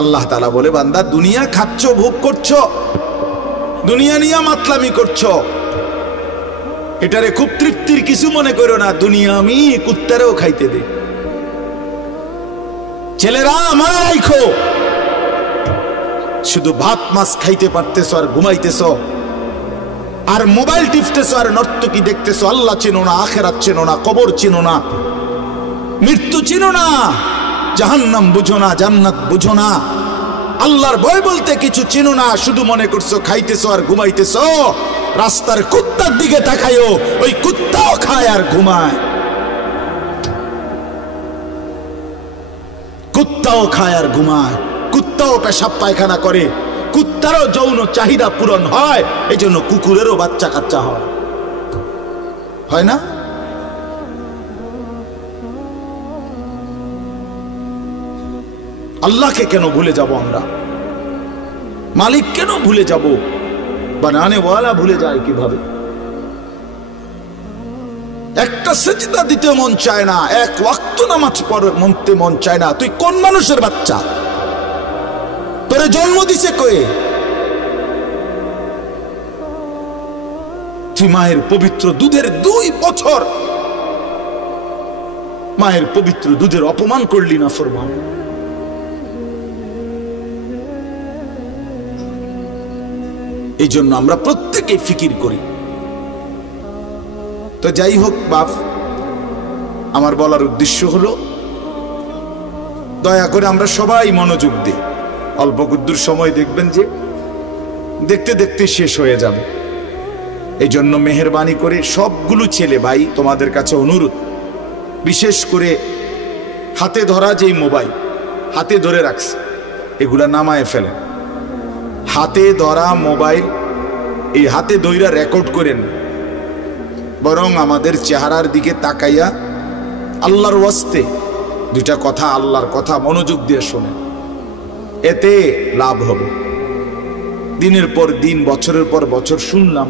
আল্লাহ তাআলা বলে, বান্দা দুনিয়া খাচ্ছ, ভোগ করছো, দুনিয়া নিয়ে মাতলামি করছো, এটারে খুব তৃপ্তির কিছু মনে করো না। দুনিয়া আমি কুত্তারেও খাইতে দিই। ছেলেরা আমার রাখো, শুধু ভাত মাছ খাইতে পারতেছ আর ঘুমাইতেছ আর মোবাইল টিপতেছ আর নর্তকী দেখতেছ। আল্লাহ চিনো না, আখিরাত চিনো না, কবর চিনো না, মৃত্যু চিনো না, জাহান্নাম বুঝো না, জান্নাত বুঝো না, আল্লাহর ভয় বলতে কিছু চিনো না। শুধু মনে করছো খাইতেছ আর ঘুমাইতেছ। রাস্তার কুত্তার দিকে তাকাইও, ওই কুত্তাও খায় আর ঘুমায়, কুত্তাও খায় আর ঘুমায়, কুত্তাও পেশাব পায়খানা করে, কুত্তারও যৌন চাহিদা পূরণ হয়, এই জন্য কুকুরেরও বাচ্চা কাচ্চা হয় না? আল্লাহকে কেন ভুলে যাব আমরা? মালিক কেন ভুলে যাব? বানানে ওয়ালা ভুলে যায় কিভাবে? একটা সেজদা দিতে মন চায় না, এক ওয়াক্ত নামাজ পড়তে মন চায় না। তুই কোন মানুষের বাচ্চা? তোরে জন্ম দিছে কয়ে? তুই মায়ের পবিত্র দুধের 2 বছর মায়ের পবিত্র দুধের অপমান করলি না ফরমান। এই জন্য আমরা প্রত্যেকেই ফিকির করি। তো যাই হোক বাপ, আমার বলার উদ্দেশ্য হলো দয়া করে আমরা সবাই মনোযোগ দিই। অল্প কুদ্দুর সময় দেখবেন যে দেখতে দেখতে শেষ হয়ে যাবে। এই জন্য মেহেরবানি করে সবগুলো ছেলে ভাই তোমাদের কাছে অনুরোধ, বিশেষ করে হাতে ধরা যেই মোবাইল হাতে ধরে রাখছে এগুলা নামায় ফেলেন। হাতে ধরা মোবাইল এই হাতে ধইরা রেকর্ড করেন, বরং আমাদের চেহারার দিকে তাকাইয়া আল্লাহর ওয়াস্তে 2টা কথা, আল্লাহর কথা মনোযোগ দিয়ে শোনেন, এতে লাভ হবে। দিনের পর দিন, বছরের পর বছর শুনলাম,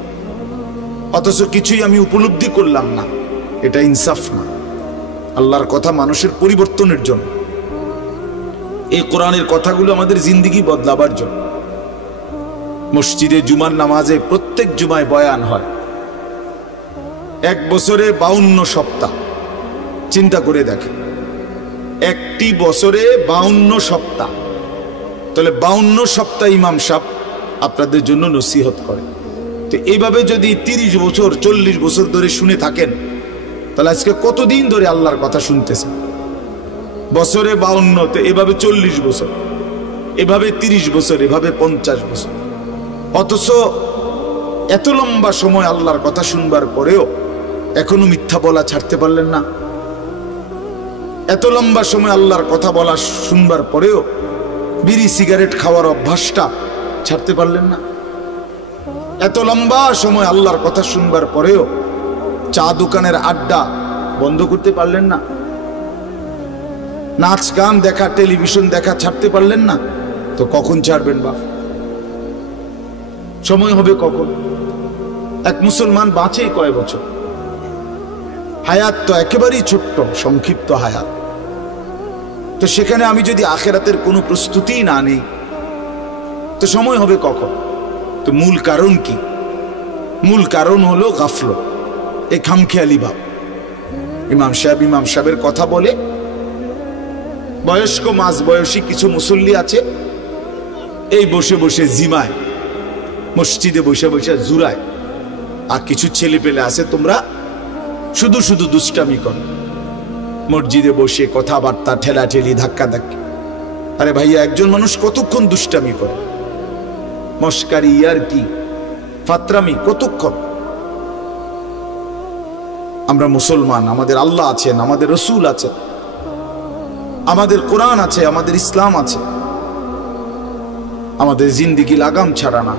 অথচ কিছুই আমি উপলব্ধি করলাম না, এটা ইনসাফ না। আল্লাহর কথা মানুষের পরিবর্তনের জন্য, এই কোরআনের কথাগুলো আমাদের জিন্দেগি বদলাবার জন্য। মসজিদে জুমার নামাজে প্রত্যেক জুমায় বয়ান হয়, 1 বছরে 52 সপ্তাহ। চিন্তা করে দেখে, একটি বছরে 52 সপ্তাহ, তাহলে 52 সপ্তাহ ইমাম সাহেব আপনাদের জন্য নসিহত করে। তো এইভাবে যদি 30 বছর 40 বছর ধরে শুনে থাকেন, তাহলে আজকে কতদিন ধরে আল্লাহর কথা শুনতেছেন? বছরে 52, তো এভাবে 40 বছর, এভাবে 30 বছর, এভাবে 50 বছর। অথচ এত লম্বা সময় আল্লাহর কথা শুনবার পরেও এখনো মিথ্যা বলা ছাড়তে পারলেন না। এত লম্বা সময় আল্লাহর কথা বলা শুনবার পরেও বিড়ি সিগারেট খাওয়ার অভ্যাসটা ছাড়তে পারলেন না। এত লম্বা সময় আল্লাহর কথা শুনবার পরেও চা দোকানের আড্ডা বন্ধ করতে পারলেন না। নাচ গান দেখা, টেলিভিশন দেখা ছাড়তে পারলেন না। তো কখন ছাড়বেন বাপ? সময় হবে কখন? এক মুসলমান বাঁচে কয় বছর? হায়াত তো একেবারেই ছোট্ট, সংক্ষিপ্ত হায়াত। তো সেখানে আমি যদি আখেরাতের কোনো প্রস্তুতি না নেই, তো সময় হবে কখন? তো মূল কারণ কি? মূল কারণ হলো গাফলত, এই খামখেয়ালি ভাব। ইমাম সাহেবের কথা বলে, বয়স্ক মাঝ বয়সী কিছু মুসল্লি আছে, এই বসে বসে জিমায়, মসজিদে বসে বসে জুরায়। আর কিছু ছেলে পেলে আছে, তোমরা শুধু শুধু দুষ্টামি করো, মসজিদে বসে কথাবার্তা, ঠেলাঠেলি, ধাক্কা ধাক্কি। আরে ভাইয়া, একজন মানুষ কতক্ষণ দুষ্টামি করে? মস্কারি, আর কি ফাতরামি কতক্ষণ? আমরা মুসলমান, আমাদের আল্লাহ আছেন, আমাদের রসুল আছেন, আমাদের কোরআন আছে, আমাদের ইসলাম আছে। আমাদের জিন্দেগি লাগাম ছাড়া না।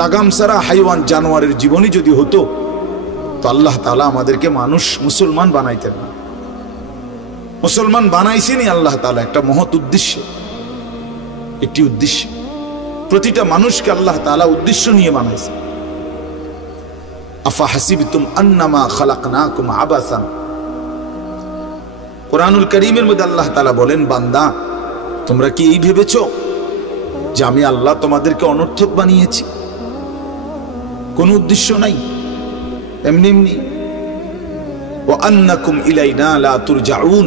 লাগাম ছাড়া হাইওয়ান জানোয়ারের জীবনই যদি হতো, তো আল্লাহ তাআলা আমাদেরকে মানুষ মুসলমান বানাইতেন না। মুসলমান বানাইছেনই আল্লাহ তাআলা একটা মহৎ উদ্দেশ্যে, একটি উদ্দেশ্যে। প্রতিটা মানুষকে আল্লাহ তাআলা উদ্দেশ্য নিয়ে বানাইছে। আফা হাসিবতুম আন্নামা খালাকনাকুম আবাসান। কোরআনুল কারীমের মধ্যে আল্লাহ তাআলা বলেন, বান্দা তোমরা কি এই ভেবেছো যে আমি আল্লাহ তোমাদেরকে অনর্থক বানিয়েছি? কোন উদ্দেশ্য নাই, এমনি এমনি। ওয়া আন্নাকুম ইলাইনা লা তুরজাউন,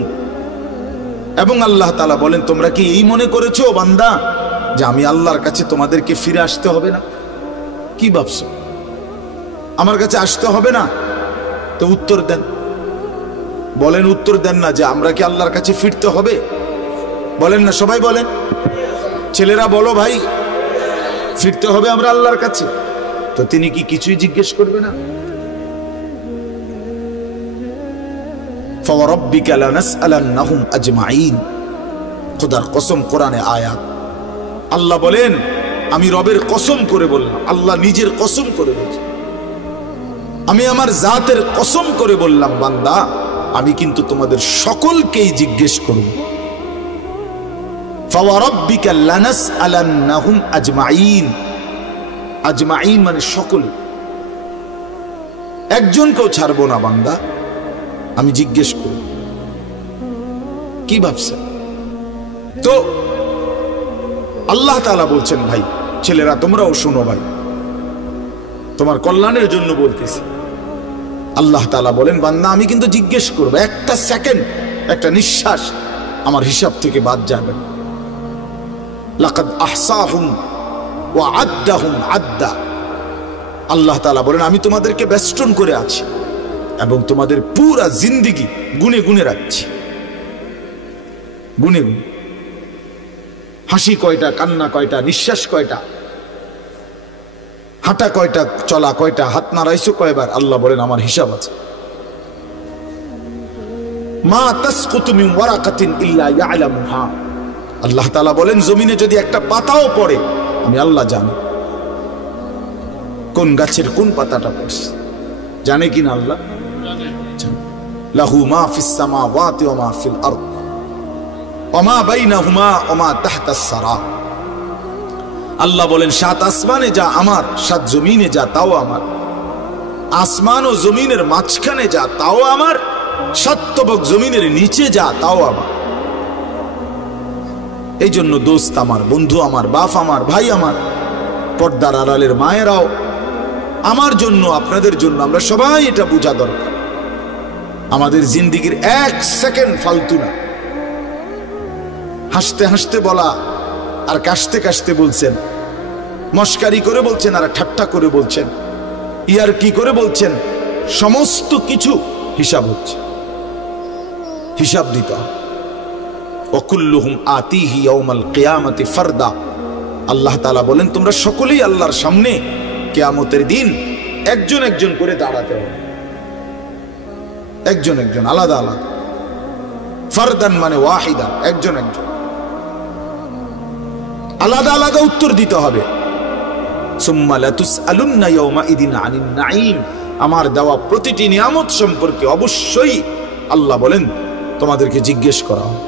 এবং আল্লাহ তাআলা বলেন তোমরা কি এই মনে করেছো বান্দা যে আমি আল্লাহর কাছে তোমাদেরকে ফিরে আসতে হবে না? কি ভাবছো আমার কাছে আসতে হবে না? তো উত্তর দেন, বলেন, উত্তর দেন না যে আমরা কি আল্লাহর কাছে ফিরতে হবে? বলেন না, সবাই বলেন, ছেলেরা বলো ভাই, ফিরতে হবে আমরা আল্লাহর কাছে। তো তিনি কি কিছুই জিজ্ঞেস করবে না? ফাওয়ারাব্বিকা লানাসআলান্নাহুম আজমাইন, খোদার কসম, কোরআনে আয়াত। আল্লাহ বলেন, আমি রবের কসম করে বললাম, আল্লাহ নিজের কসম করে বলছেন, আমি আমার জাতের কসম করে বললাম বান্দা, আমি কিন্তু তোমাদের সকলকেই জিজ্ঞেস করব। ফাওয়ারাব্বিকা লানাসআলান্নাহুম আজমাইন, আজমাইন মানে সকল, একজনকেও ছাড়বো না বান্দা, আমি জিজ্ঞেস করব। কি ভাবছেন? তো আল্লাহ তাআলা বলছেন, ভাই ছেলেরা তোমরাও শোনো ভাই, তোমার কল্যাণের জন্য বলতেছি। আল্লাহ তাআলা বলেন বান্দা আমি কিন্তু জিজ্ঞেস করব, একটা সেকেন্ড, একটা নিঃশ্বাস আমার হিসাব থেকে বাদ যাবে না। লাকাদ আহসাহুম ওয়া আদ্দাহুম আদ্দা, আল্লাহ তাআলা বলেন আমি তোমাদেরকে বেষ্টন করে আছি এবং তোমাদের পুরা জিন্দেগি গুনে গুনে রাখছি, গুনে গুনে। হাসি কয়টা, কান্না কয়টা, নিঃশ্বাস কয়টা, হাঁটা কয়টা, চলা কয়টা, হাত নাড়াইছো কয়বার, আল্লাহ বলেন আমার হিসাব আছে। মা তাসকুতু মিন ওয়ারাকাতিন ইল্লা ইয়ালামুহা, আল্লাহ তাআলা বলেন জমিনে যদি একটা পাতাও পড়ে আমি আল্লাহ জানি, কোন গাছের কোন পাতাটা পড়ছে জানে কিনা আল্লাহ? লাহু মা ফিস সামাওয়াতি ওয়া মা ফিল আরদ ওয়া মা বাইনাহুমা ওয়া মা তাহতাস সারা। আল্লাহ বলেন সাত আসমানে যা আমার, সাত জমিনে যা তাও আমার, আসমান ও জমিনের মাঝখানে যা তাও আমার, সাত তবক জমিনের নিচে যা তাও আমার। এই জন্য দোস্ত আমার, বন্ধু আমার, বাপ আমার, ভাই আমার, পর্দার আড়ালের মায়েরাও, আমার জন্য, আপনাদের জন্য, আমরা সবাই এটা বোঝা দরকার। আমাদের জিন্দেগির এক সেকেন্ড ফালতু না। হাসতে হাসতে বলা আর কাশতে কাশতে বলছেন, মস্কারি করে বলছেন আর ঠাট্টা করে বলছেন, ইয়ার কি করে বলছেন, সমস্ত কিছু হিসাব হচ্ছে, হিসাব দিতে হবে। ওয়াকুল্লুহুম আতিহি ইয়াউমাল কিয়ামাতি ফারদা, আল্লাহ তাআলা বলেন তোমরা সকলেই আল্লাহর সামনে কিয়ামতের দিন একজন একজন করে দাঁড়াতে হবে, একজন একজন, আলাদা আলাদা। ফারদান মানে ওয়াহিদা, একজন একজন, আলাদা আলাদা উত্তর দিতে হবে। সুম্মা লাতুসআলুন্না ইয়াউমাইদিন আনিন নাঈম, আমার দেওয়া প্রতিটি নিয়ামত সম্পর্কে অবশ্যই আল্লাহ বলেন তোমাদেরকে জিজ্ঞেস করা হবে।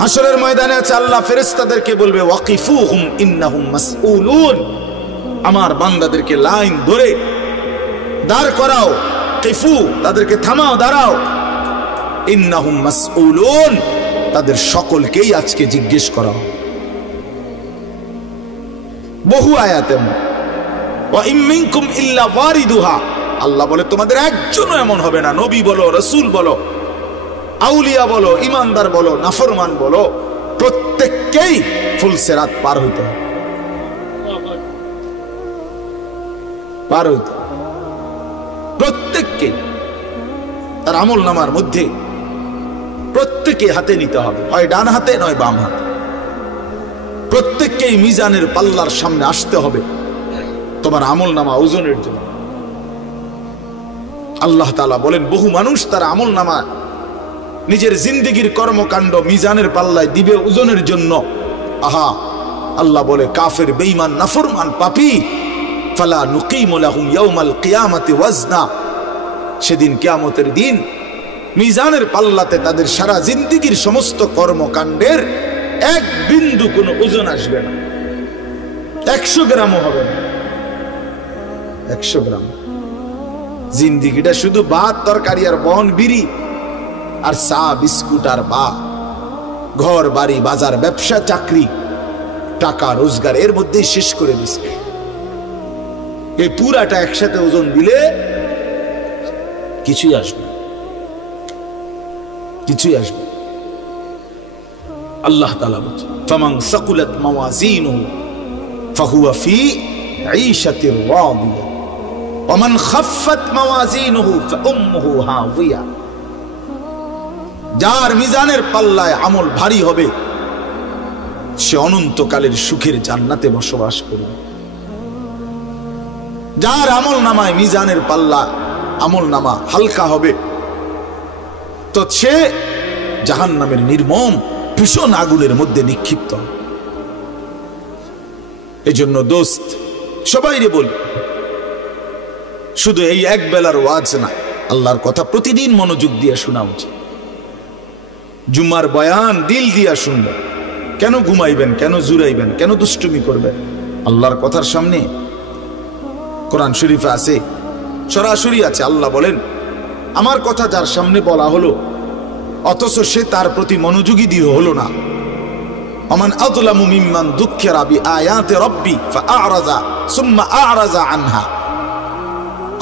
হাসরের ময়দানে আছে আল্লাহ ফেরেশতাদেরকে বলবে ওয়াকিফুহুম ইন্নাহুম মাসউলুন, আমার বান্দাদেরকে লাইন ধরে দাঁড় করাও, কিফু তাদেরকে থামাও, দাঁড়াও, ইন্নাহুম মাসউলুন তাদের সকলকেই আজকে জিজ্ঞেস করা হবে। বহু আয়াতে ওয়া ইম মিনকুম ইল্লা ওয়ারিদুহা, আল্লাহ বলে তোমাদের একজনও এমন হবে না, নবী বলো, রাসূল বলো, আউলিয়া বলো, ইমানদার বলো, নাফরমান বলো, প্রত্যেককেই ফুলসিরাত পার হইতে হবে, পার হইতে প্রত্যেককে তার আমল নামার মধ্যে প্রত্যেকে হাতে নিতে হবে, হয় ডান হাতে নয় বাম হাতে। প্রত্যেককেই মিজানের পাল্লার সামনে আসতে হবে তোমার আমল নামা ওজনের জন্য। আল্লাহ তাআলা বলেন বহু মানুষ তার আমল নামা নিজের জিন্দেগির কর্মকাণ্ড মিজানের পাল্লায় দিবে ওজনের জন্য। আহা, আল্লাহ বলে কাফের, বেঈমান, নাফরমান, পাপী, ফালা নুকিমু লাহুম ইয়াউমাল কিয়ামাতি ওয়াজনা, সেদিন কিয়ামতের দিন মিজানের পাল্লাতে তাদের সারা জিন্দেগির সমস্ত কর্মকাণ্ডের এক বিন্দু কোনো ওজন আসবে না, 100 গ্রামও হবে না, 100 গ্রাম। জিন্দেগিটা শুধু ভাত তরকারি আর বন বিড়ি আর চা বিস্কুট আর বা ঘর বাড়ি বাজার ব্যবসা চাকরি টাকা রোজগার এর মধ্যেই শেষ করে দিছে। এই পুরাটা একসাথে ওজন দিলে কিছুই আসবে, কিছুই আসবে। আল্লাহ তাআলা বলেন ফামান সাকুলাত মাওয়াজিনুহু ফাহুয়া ফি ঈশাতির রাদিয়া ওয়া মান খাফফাত মাওয়াজিনুহু ফাউম্মুহু হাওিয়া। যার মিজানের পাল্লায় আমল ভারী হবে সে অনন্তকালের সুখের জান্নাতে বসবাস করবে। যার আমল নামায় মিজানের পাল্লা আমল নামা হালকা হবে তো সে জাহান্নামের নির্মম ভীষণ আগুনের মধ্যে নিক্ষিপ্ত। এই জন্য দোস্ত সবাইরে বলি, শুধু এই এক বেলার ওয়াজ না, আল্লাহর কথা প্রতিদিন মনোযোগ দিয়ে শোনা উচিত। জুমার বয়ান দিল দিয়া শুনবেন। কেন ঘুমাইবেন, কেন জুরাইবেন, কেন দুষ্টুমি করবেন? আল্লাহর কথার সামনে কোরআন শরীফে আছে, সরাসরি আছে। আল্লাহ বলেন আমার কথা যার সামনে বলা হলো অথচ সে তার প্রতি মনোযোগী দিয়ে হলো না, ওমান আযলামু মিম্মান যুক্কিরা বিআয়াতি রাব্বি ফাআরাযা সুম্মা আ'রাযা আনহা।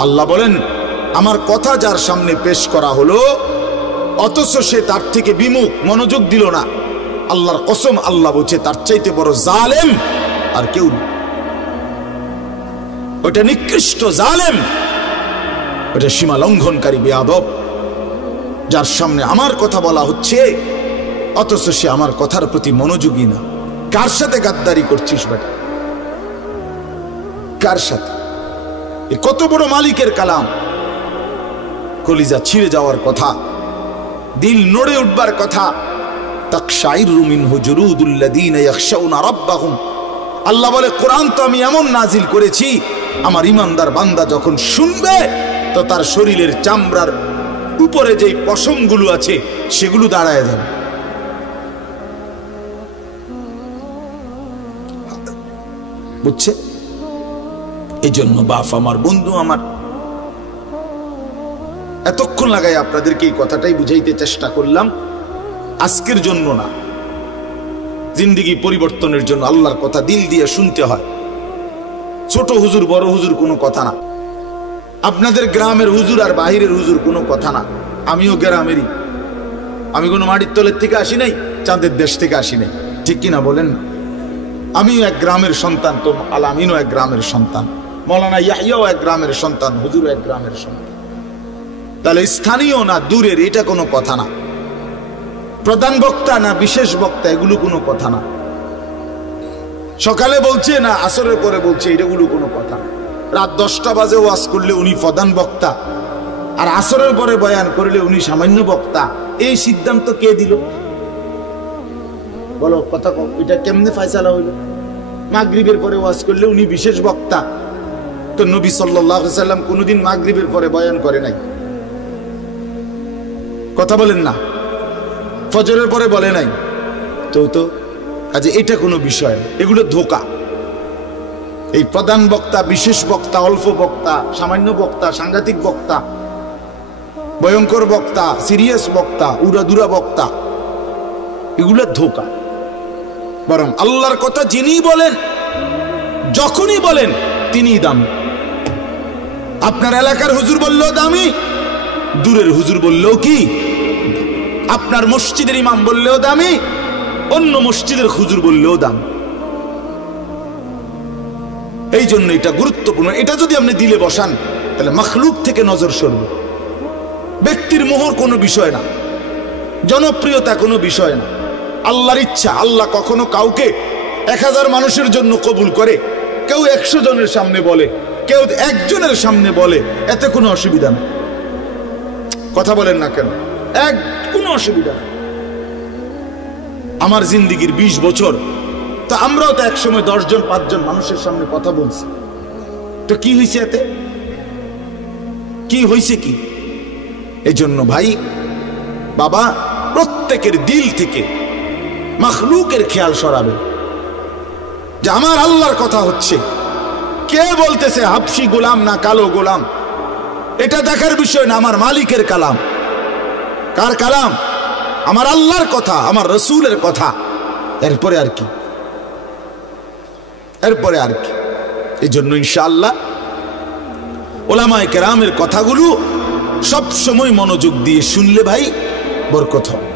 আল্লাহ বলেন আমার কথা যার সামনে পেশ করা হলো অথচ সে তার থেকে বিমুখ, মনোযোগ দিল না, আল্লাহর কসম আল্লাহ বলছে তার চাইতে বড় জালেম আর কেউ নেই। ওটা নিকৃষ্ট জালেম, ওটা সীমা লঙ্ঘনকারী বেয়াদব, যার সামনে আমার কথা বলা হচ্ছে অথচ সে আমার কথার প্রতি মনোযোগী না। কার সাথে গাদ্দারি করছিস বেটা? কার সাথে? কত বড় মালিকের কালাম, কলিজা ছিঁড়ে যাওয়ার কথা, দিল নড়ে উঠবার কথা। তাকশাইরু মিনহু জুলুদুল্লাযীনা ইয়াখশাউনা রাব্বাহুম। আল্লাহ বলে কোরআন তো আমি এমন নাজিল করেছি আমার ইমানদার বান্দা যখন শুনবে তো তার শরীরের চামড়ার উপরে যেই পশমগুলো আছে সেগুলো দাঁড়ায় যাবে। বুঝছে? এই জন্য বাপ আমার, বন্ধু আমার, এতক্ষণ লাগাই আপনাদেরকে এই কথাটাই বুঝাইতে চেষ্টা করলাম। আজকের জন্য না, জিন্দেগি পরিবর্তনের জন্য আল্লাহর কথা দিল দিয়ে শুনতে হয়। ছোট হুজুর বড় হুজুর কোনো কথা না, আপনাদের গ্রামের হুজুর আর বাহিরের হুজুর কোনো কথা না। আমিও গ্রামেরই, আমি কোনো মাটির তলের থেকে আসি নাই, চাঁদের দেশ থেকে আসি নাই, ঠিক কিনা বলেন না? আমিও এক গ্রামের সন্তান, তো আলামিনও এক গ্রামের সন্তান, মৌলানা ইয়াহিয়াও এক গ্রামের সন্তান, হুজুরও এক গ্রামের সন্তান। তাহলে স্থানীয় না দূরের এটা কোনো কথা না, প্রধান বক্তা না বিশেষ বক্তা এগুলো কোনো কথা না, সকালে বলছে না আসরের পরে বলছে এটাগুলো কোনো কথা না। রাত 10টা বাজে ওয়াজ করলে উনি প্রধান বক্তা আর আসরের পরে বয়ান করলে উনি সামান্য বক্তা, এই সিদ্ধান্ত কে দিল? বলো কথা, এটা কেমনে ফয়সালা হইল? মাগরিবের পরে ওয়াজ করলে উনি বিশেষ বক্তা, তো নবী সাল্লাল্লাহু আলাইহি সাল্লাম কোনোদিন মাগরিবের পরে বয়ান করে নাই, কথা বলেন না? ফজরের পরে বলে নাই, তো কাজে এটা কোনো বিষয় না, এগুলো ধোঁকা। এই প্রধান বক্তা, বিশেষ বক্তা, অল্প বক্তা, সামান্য বক্তা, সাংঘাতিক বক্তা, ভয়ঙ্কর বক্তা, সিরিয়াস বক্তা, উড়াদুরা বক্তা, এগুলো ধোঁকা। বরং আল্লাহর কথা যিনি বলেন, যখনই বলেন তিনিই দামি। আপনার এলাকার হুজুর বললেও দামি, দূরের হুজুর বললেও কি, আপনার মসজিদের ইমাম বললেও দামি, অন্য মসজিদের হুজুর বললেও দামি। এই জন্য এটা গুরুত্বপূর্ণ। এটা যদি আপনি দিলে বসান তাহলে মাখলুক থেকে নজর সরবে। ব্যক্তির মোহর কোনো বিষয় না, জনপ্রিয়তা কোনো বিষয় না, আল্লাহর ইচ্ছা। আল্লাহ কখনো কাউকে 1000 মানুষের জন্য কবুল করে, কেউ 100 জনের সামনে বলে, কেউ 1 জনের সামনে বলে, এতে কোনো অসুবিধা নেই। কথা বলেন না কেন? কোনো অসুবিধা নেই। আমার জিন্দিগির 20 বছর, তো আমরাও তো একসময় 10 জন 5 জন মানুষের সামনে কথা বলছি, তো কি হয়েছে এতে? কি হয়েছে কি? এই জন্য ভাই বাবা প্রত্যেকের দিল থেকে মাখলুকের খেয়াল সরাবে যে আমার আল্লাহর কথা হচ্ছে, কে বলতেছে হাবশি গোলাম না কালো গোলাম, এটা দেখার বিষয় না। আমার মালিকের কালাম। কার কালাম? আমার আল্লাহর কথা, আমার রসুলের কথা, এরপরে আর কি, এরপরে আর কি। এই জন্য ইনশাআল্লাহ উলামায়ে কেরামের কথাগুলো সব সময় মনোযোগ দিয়ে শুনলে ভাই বরকত হবে।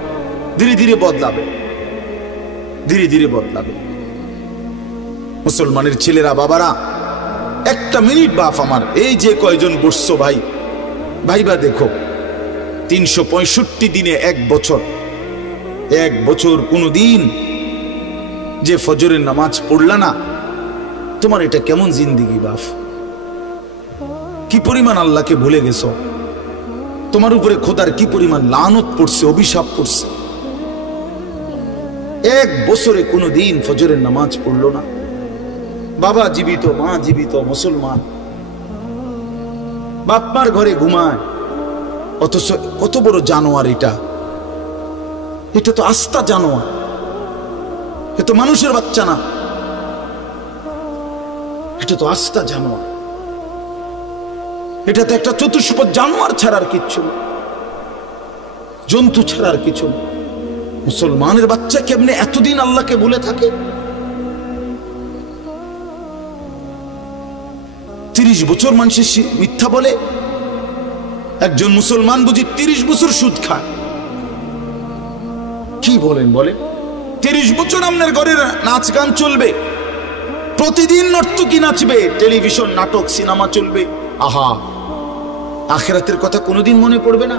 ধীরে ধীরে বদলাবে, ধীরে ধীরে বদলাবে। মুসলমানের ছেলেরা, বাবারা, একটা মিনিট বাপ আমার, এই যে কয়জন বসছো ভাই, ভাইবা দেখো 365 দিনে এক বছর কোনো দিন যে ফজরের নামাজ পড়লা না, তোমার এটা কেমন জিন্দিগি বাপ? কি পরিমাণ আল্লাহকে ভুলে গেছো? তোমার উপরে খোদার কি পরিমাণ লানত পড়ছে, অভিশাপ পড়ছে। এক বছরে কোনো দিন ফজরের নামাজ পড়লো না। বাবা জীবিত, মা জীবিত, মুসলমান, বাপমার ঘরে ঘুমায়, অথচ কত বড় জানোয়ার এটা! এটা তো আস্তা জানোয়ার, এ তো মানুষের বাচ্চা না, এটা তো আস্তা জানোয়ার। এটা তো একটা চতুষ্পদ জানোয়ার ছাড়ার কিচ্ছু না, জন্তু ছাড়ার কিছু না। মুসলমানের বাচ্চা কেমনে এতদিন আল্লাহকে ভুলে থাকে? 30 বছর মানুষের মিথ্যা বলে, একজন মুসলমান বুঝি 30 বছর সুদ খায়। কি বলেন বলেন? 30 বছর আপনার ঘরের নাচ গান চলবে, প্রতিদিন নর্তকী নাচবে, টেলিভিশন নাটক সিনেমা চলবে। আহা, আখিরাতের কথা কোনোদিন মনে পড়বে না?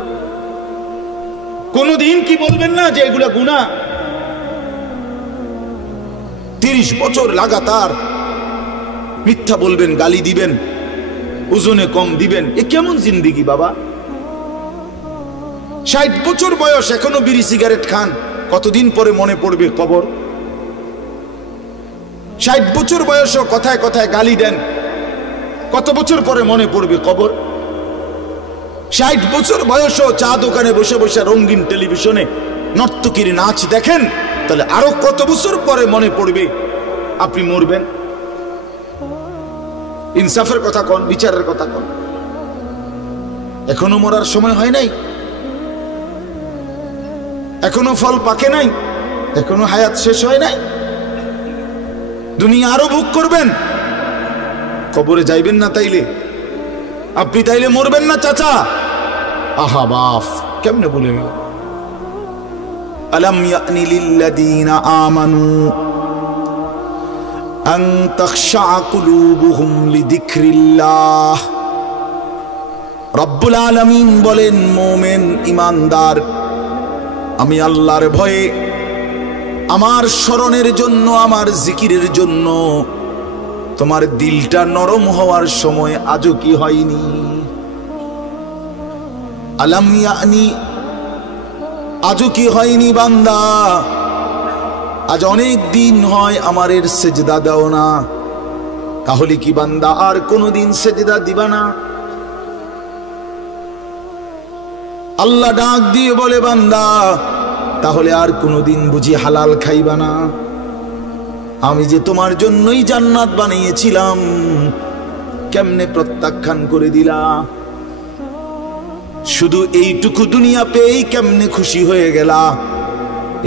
কোনোদিন কি বলবেন না যে এগুলা গুনাহ? 30 বছর লাগাতার মিথ্যা বলবেন, গালি দিবেন, ওজনে কম দিবেন, এ কেমন জিন্দিগি বাবা? 60 বছর বয়স, এখনো বিড়ি সিগারেট খান, কতদিন পরে মনে পড়বে কবর? 60 বছর বয়সও কথায় কথায় গালি দেন, কত বছর পরে মনে পড়বে কবর? 60 বছর বয়সও চা দোকানে বসে বসে রঙিন টেলিভিশনে নর্তকীর নাচ দেখেন, তাহলে আরো কত বছর পরে মনে পড়বে আপনি মরবেন? ইনসাফের কথা কোন, বিচারের কথা কোন? এখনো মরার সময় হয় নাই, এখনো ফল পাকে নাই, এখনো হায়াত শেষ হয় নাই। দুনিয়া আরো ভোগ করবেন, কবরে যাইবেন না তাইলে? আপনি তাইলে মরবেন না চাচা? আহা বাপ, কেমনে বলে গেল? আলাম ইয়ানি লিল্লাযীনা আমানু আন তাখশা কুলুবুহুম লিযিকরিল্লাহ। রব্বুল আলামিন বলেন, মুমিন ঈমানদার, আমি আল্লাহর ভয়ে, আমার স্মরণের জন্য, আমার জিকিরের জন্য তোমার দিলটা নরম হওয়ার সময় আজও কি হয়নি? আলাম ইয়ানি, আজও কি হয়নি বান্দা? আজ অনেক দিন হয় আমারের সেজদা দাও না, তাহলে কি বান্দা আর কোনদিন সেজদা দিবা না? আল্লাহ ডাক দিয়ে বলে, বান্দা তাহলে আর কোনদিন বুঝি হালাল খাইবা না? আমি যে তোমার জন্যই জান্নাত বানিয়েছিলাম, কেমনে প্রত্যাখ্যান করে দিলা? শুধু এইটুকু দুনিয়া পেয়েই কেমনে খুশি হয়ে গেলা?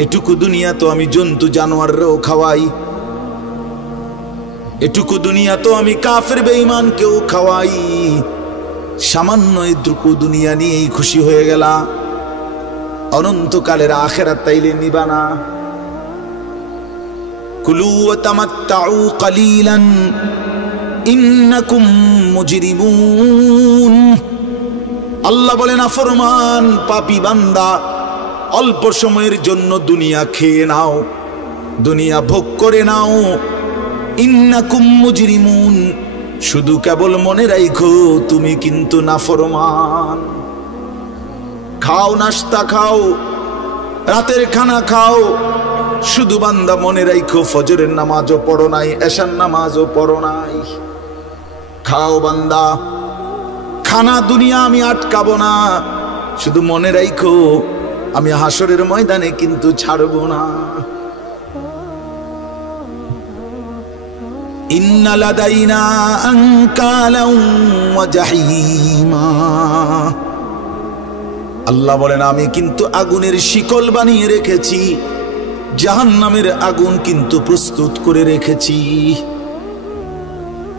এটুকু দুনিয়া তো আমি জন্তু জানোয়ারও খাওয়াই, এটুকু দুনিয়া তো আমি কাফের বেঈমানকেও খাওয়াই, সামান্য এইটুকু দুনিয়া নিয়েই খুশি হয়ে গেলা? অনন্তকালের আখিরাত তাইলে নিবা না? কুলু ওয়া তামাত্তাউ কালিলান ইন্নাকুম মুজরিমুন। আল্লাহ বলেন, নাফরমান পাপী বান্দা, অল্প সময়ের জন্য দুনিয়া খেয়ে নাও, দুনিয়া ভোগ করে নাও। ইন্নাকুম মুজরিমুন, শুধু কেবল মনে রাখো তুমি কিন্তু নাফরমান। খাও, নাস্তা খাও, রাতের খানা খাও, শুধু বান্দা মনে রাখো ফজরের নামাজও পড়ো নাই, এশার নামাজও পড়ো নাই। খাও বান্দা, খানা দুনিয়া আমি আটকাবো না, শুধু মনে রাখো আমি হাসরের ময়দানে কিন্তু ছাড়বো না। ইন্না লাদাইনা আনকালাম ওয়া জাহিমা। আল্লাহ বলেন আমি কিন্তু আগুনের শিকল বানিয়ে রেখেছি, জাহান্নামের আগুন কিন্তু প্রস্তুত করে রেখেছি।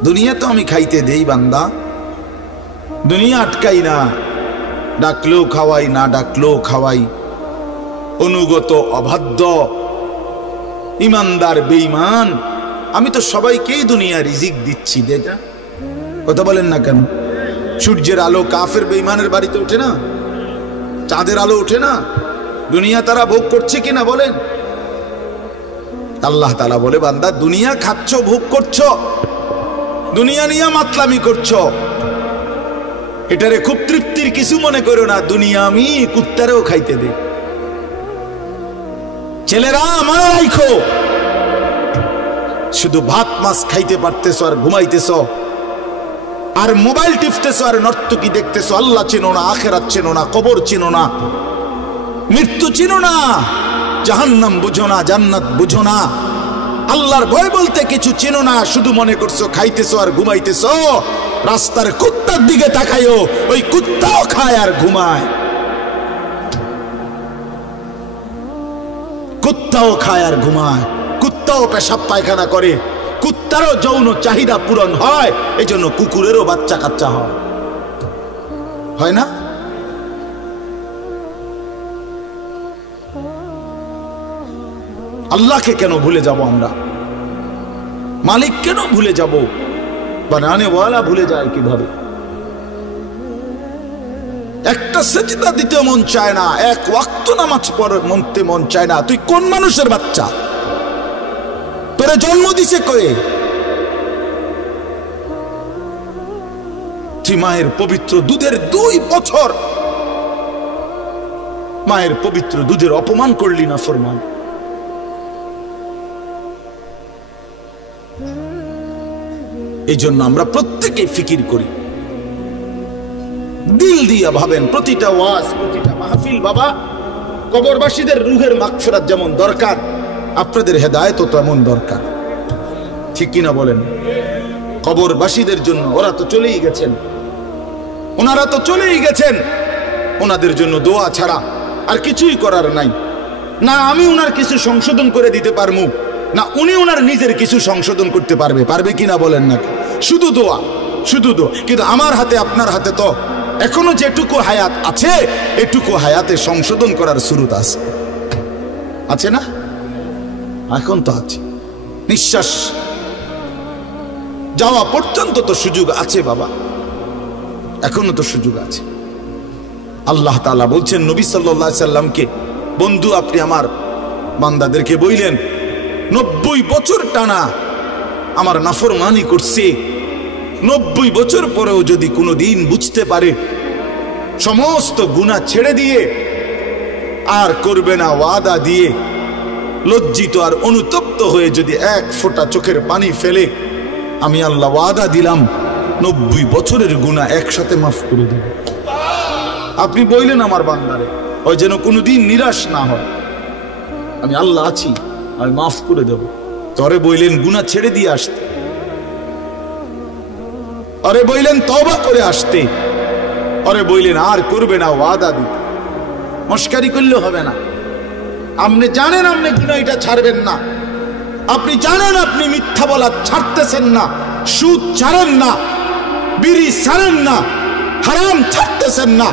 দুনিয়া তো আমি খাইতে দেই বান্দা, দুনিয়া আটকাই না, ডাকলেও খাওয়াই, না ডাকলেও খাওয়াই। অনুগত অবাধ্য ইমানদার বেঈমান আমি তো সবাইকেই দুনিয়া রিজিক দিচ্ছি। এটা কথা বলেন না কেন? সূর্যের আলো কাফের বেঈমানের বাড়িতে ওঠে না? চাঁদের আলো ওঠে না? দুনিয়া তারা ভোগ করছে কিনা বলেন? আল্লাহ তাআলা বলে বান্দা দুনিয়া খাচ্ছ, ভোগ করছো, দুনিয়া নিয়ে মাতলামি করছো, এটারে খুব তৃপ্তির কিছু মনে করো না। দুনিয়া আমি কুত্তারেও খাইতে দে। ছেলেরা আমার রাইখো, শুধু ভাত মাছ খাইতে পারতেছ আর ঘুমাইতেছ আর মোবাইল টিপতেছ আর নর্তকী দেখতেছ। আল্লাহ চিনো না, আখিরাত চিনো না, কবর চিনো না, মৃত্যু চিনো না, জাহান্নাম বুঝো না, জান্নাত বুঝো না, আল্লাহর ভয় বলতে কিছু চিনো না। শুধু মনে করছো খাইতেছ আর ঘুমাইতেছ। রাস্তার কুত্তার দিকে তাকাইও, ওই কুত্তাও খায় আর ঘুমায়, কুত্তাও খায় আর ঘুমায়, কুত্তাও পেশাব পায়খানা করে, কুত্তারও যৌন চাহিদা পূরণ হয়, এই জন্য কুকুরেরও বাচ্চা কাচ্চা হয় না? আল্লাহকে কেন ভুলে যাব আমরা? মালিক কেন ভুলে যাব? বানানেওয়ালা ভুলে যায় কিভাবে? একটা সেজদা দিতে মন চায় না, এক ওয়াক্ত নামাজ পড়তে মন চায় না। তুই কোন মানুষের বাচ্চা? তোরে জন্ম দিছে কয়ে? তুই মায়ের পবিত্র দুধের 2 বছর মায়ের পবিত্র দুধের অপমান করলি না ফরমান। এই জন্য আমরা প্রত্যেকেই ফিকির করি, দিল দিয়া ভাবেন। প্রতিটা ওয়াজ, প্রতিটা মাহফিল বাবা, কবরবাসীদের রুহের মাগফিরাত যেমন দরকার, আপনাদের হেদায়েতও তেমন দরকার। ঠিক কিনা বলেন? কবরবাসীদের জন্য, ওরা তো চলেই গেছেন, ওনারা তো চলেই গেছেন, ওনাদের জন্য দোয়া ছাড়া আর কিছুই করার নাই। না আমি ওনার কিছু সংশোধন করে দিতে পারবো, না উনি ওনার নিজের কিছু সংশোধন করতে পারবে কিনা বলেন না? শুধু দোয়া, শুধু দোয়া। কিন্তু আমার হাতে, আপনার হাতে তো এখনো যেটুকু হায়াত আছে, এটুকু হায়াতে সংশোধন করার সুরত আছে না? এখন তো আছে। নিঃশ্বাস যাওয়া পর্যন্ত তো সুযোগ আছে বাবা, এখনো তো সুযোগ আছে। আল্লাহ তাআলা বলছেন নবী সাল্লাল্লাহু আলাইহি সাল্লামকে, বন্ধু আপনি আমার বান্দাদেরকে বললেন 90 বছর টানা আমার নাফরমানি করছে, 90 বছর পরেও যদি কোনো দিন বুঝতে পারে, সমস্ত গুনাহ ছেড়ে দিয়ে আর করবে না ওয়াদা দিয়ে, লজ্জিত আর অনুতপ্ত হয়ে যদি এক ফোঁটা চোখের পানি ফেলে, আমি আল্লাহ ওয়াদা দিলাম 90 বছরের গুনাহ একসাথে মাফ করে দেব। আপনি বললেন আমার বান্দারে, ওই যেন কোনোদিন নিরাশ না হয়, আমি আল্লাহ আছি, আমি মাফ করে দেব। তরে বললেন গুনাহ ছেড়ে দিয়ে আসতে, আরে বললেন তওবা করে আসতে, আরে বললেন আর করবে না ওয়াদা দিতে। মস্কারি করলে হবে না। আপনি জানেন আপনি গুনাহটা ছাড়বেন না, আপনি জানেন আপনি মিথ্যা বলা ছাড়তেছেন না, সুদ ছাড়েন না, বিড়ি ছাড়েন না, হারাম ছাড়তেছেন না,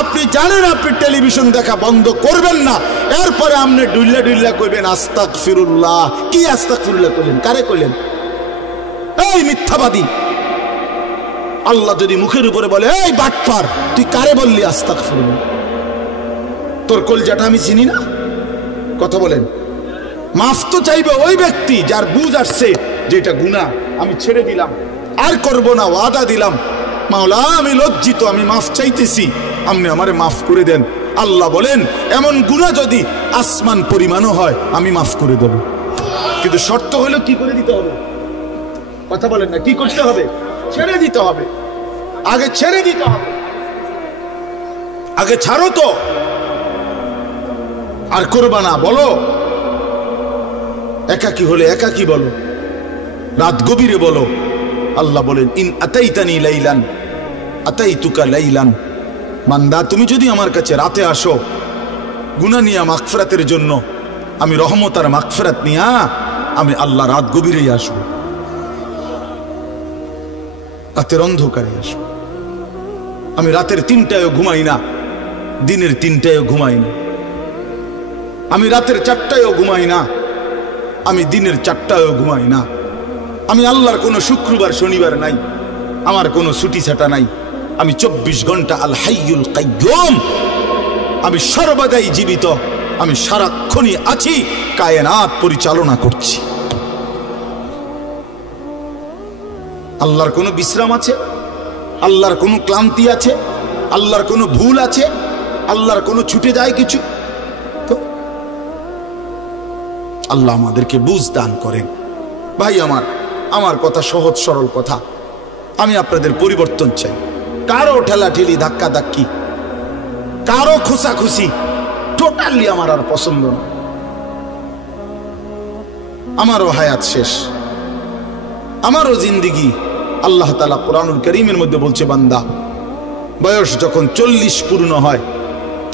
আপনি জানেন আপনি টেলিভিশন দেখা বন্ধ করবেন না, এরপরে আপনি ডুল্লা ডুল্লা কইবেন আস্তাগফিরুল্লাহ। কি আস্তাগফিরুল্লাহ কইলেন? কারে কইলেন? এই মিথ্যাবাদী। আল্লাহ যদি মুখের উপরে বলে এই বাটপার, তুই কারে বললি আস্তাগফিরুল্লাহ? তোর কলজাটা আমি চিনি না? কথা বলেন। মাফ তো চাইবে ওই ব্যক্তি যার বুঝ আসছে যে এটা গুনাহ, আমি ছেড়ে দিলাম, আর করব না, ওয়াদা দিলাম। মাওলা আমি লজ্জিত, আমি মাফ চাইতেছি, আপনি আমারে মাফ করে দেন। আল্লাহ বলেন এমন গুনাহ যদি আসমান পরিমাণও হয় আমি মাফ করে দেব, কিন্তু শর্ত হলো কি করে দিতে হবে? কথা বলেন না, কি করতে হবে? ছেড়ে দিতে হবে, আগে ছেড়ে দিতে হবে, আগে ছাড়ো তো, আর করবা না বলো। একাকী হলে একাকী বলো, রাত গভীরে বলো। আল্লাহ বলেন ইন আতাইতানি লাইলান আতাইতুকা লাইলান বান্দা তুমি যদি আমার কাছে রাতে আসো গুনাহ নিয়ে মাগফিরাতের জন্য, আমি রহমত আর মাগফিরাত নিয়ে আমি আল্লাহ রাত গভীরেই আসব, রাতের অন্ধকারে আসব। আমি রাতের 3টায়ও ঘুমাই না, দিনের 3টায়ও ঘুমাই না। আমি রাতের 4টায়ও ঘুমাই না, আমি দিনের 4টায়ও ঘুমাই না। আমি আল্লাহর কোনো শুক্রবার শনিবার নাই, আমার কোনো ছুটি ছাটা নাই। আমি 24 ঘন্টা আল হাইয়ুল কাইয়ুম, আমি সর্বদাই জীবিত, আমি সারাক্ষণই আছি, কায়নাত পরিচালনা করছি। আল্লাহর কোনো বিশ্রাম আছে? আল্লাহর কোনো ক্লান্তি আছে? আল্লাহর কোনো ভুল আছে? আল্লাহর কোনো ছুটে যায় কিছু? তো আল্লাহ আমাদেরকে বুঝ দান করেন। ভাই আমার কথা সহজ সরল কথা। আমি আপনাদের পরিবর্তন চাই। কারো ঠেলাঠেলি ধাক্কা ধাক্কি, কারো খুশাখুশি টোটালি আমার আর পছন্দ না। আমারও হায়াত শেষ, আমারও জিন্দিগি। আল্লাহ তাআলা কোরআনুল কারীমের মধ্যে বলছে, বান্দা বয়স যখন 40 পূর্ণ হয়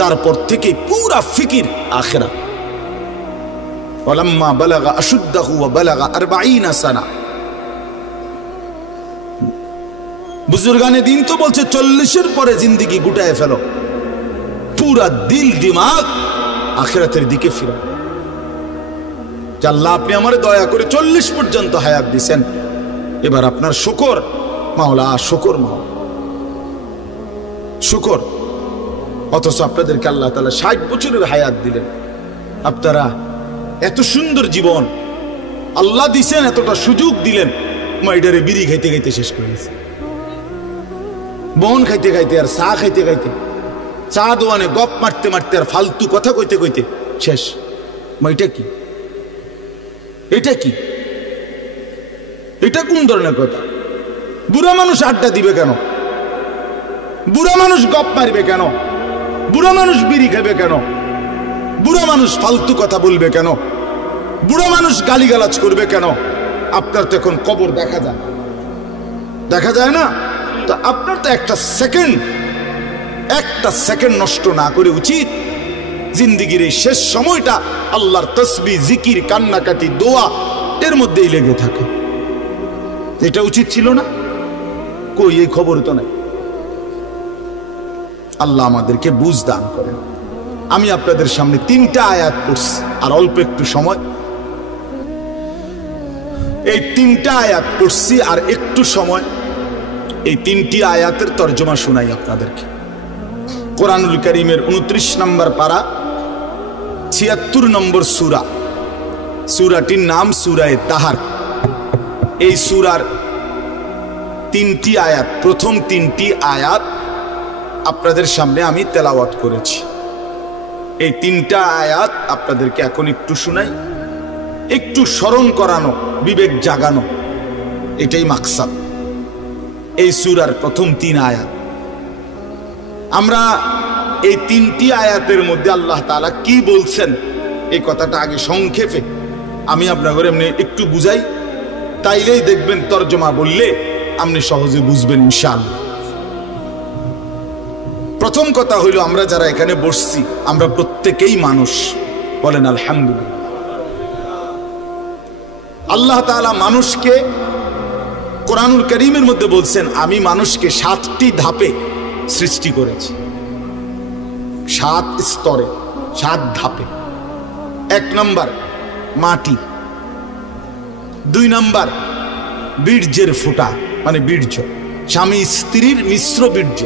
তারপর থেকে পুরা ফিকির আখিরাত। ওয়ালাম্মা বালাগা আশুদ্দাহু ওয়া বালাগা 40 সানা। বুজুর্গানে দিন তো বলছে 40-এর পরে জিন্দিগি গুটায় ফেলো, পুরা দিল দিমাগ আখিরাতের দিকে ফিরো। আল্লাহ আপনি আমারে দয়া করে 40 পর্যন্ত হায়াত দিয়েছেন, এবার আপনার শুকর মাওলা, শুকর মাওলা, শুকর। অথচ আপনাদেরকে আল্লাহ তাআলা 60 বছরের হায়াত দিলেন। আপনারা এত সুন্দর জীবন আল্লাহ দিছেন, এতটা সুযোগ দিলেন, মাইডারে বিড়ি খাইতে খাইতে শেষ করে গেছে, বন খাইতে খাইতে আর চা খাইতে খাইতে, চা দোয়ানে গপ মারতে মারতে আর ফালতু কথা কইতে কইতে শেষ। এটা কি? এটা কি? এটা কোন ধরনের কথা? বুড়া মানুষ আড্ডা দিবে কেন? বুড়া মানুষ গপ মারবে কেন? বুড়া মানুষ বিড়ি খাবে কেন? বুড়া মানুষ ফালতু কথা বলবে কেন? বুড়া মানুষ গালিগালাজ করবে কেন? আপনার তো এখন কবর দেখা যায়, দেখা যায় না? তো আপনার তো একটা সেকেন্ড নষ্ট না করে উচিত জিন্দিগির এই শেষ সময়টা আল্লাহর তসবিহ, জিকির, কান্নাকাটি, দোয়া এর মধ্যেই লেগে থাকে। এটা উচিত ছিল না? কই, এই খবর তো নাই। আল্লাহ আমাদেরকে বুঝ দান করেন। আমি আপনাদের সামনে 3টা আয়াত পড়ছি, আর অল্প একটু সময়। এই 3টা আয়াত পড়ছি আর একটু সময়, এই 3টি আয়াতের তরজমা শোনাই আপনাদেরকে। কোরআনুল কারীমের 29 নম্বর পারা, 76 নম্বর সূরা। সূরাটির নাম সূরায়ে তাহার। এই সূরার 3টি আয়াত, প্রথম 3টি আয়াত আপনাদের সামনে আমি তেলাওয়াত করেছি। এই 3টা আয়াত আপনাদেরকে এখন একটু শোনাই, একটু স্মরণ করানো, বিবেক জাগানো, এটাই মাকসাদ এই সূরার প্রথম 3 আয়াত। আমরা এই 3টি আয়াতের মধ্যে আল্লাহ তাআলা কি বলছেন এই কথাটা আগে সংক্ষেপে আমি আপনাদের এমনি একটু বুঝাই, তাইলেই দেখবেন তরজমা বললে আপনি সহজে বুঝবেন ইনশাআল্লাহ। প্রথম কথা হইল, আমরা যারা এখানে বসছি আমরা প্রত্যেকেই মানুষ, বলেন আলহামদুলিল্লাহ। আল্লাহ তাআলা মানুষকে কোরআনুল কারীমের মধ্যে বলছেন, আমি মানুষকে 7টি ধাপে সৃষ্টি করেছি, 7 স্তরে, 7 ধাপে। 1 নম্বর মাটি, 2 নম্বর বীর্যের ফোঁটা, মানে বীর্য, স্বামী স্ত্রীর মিশ্র বীর্য।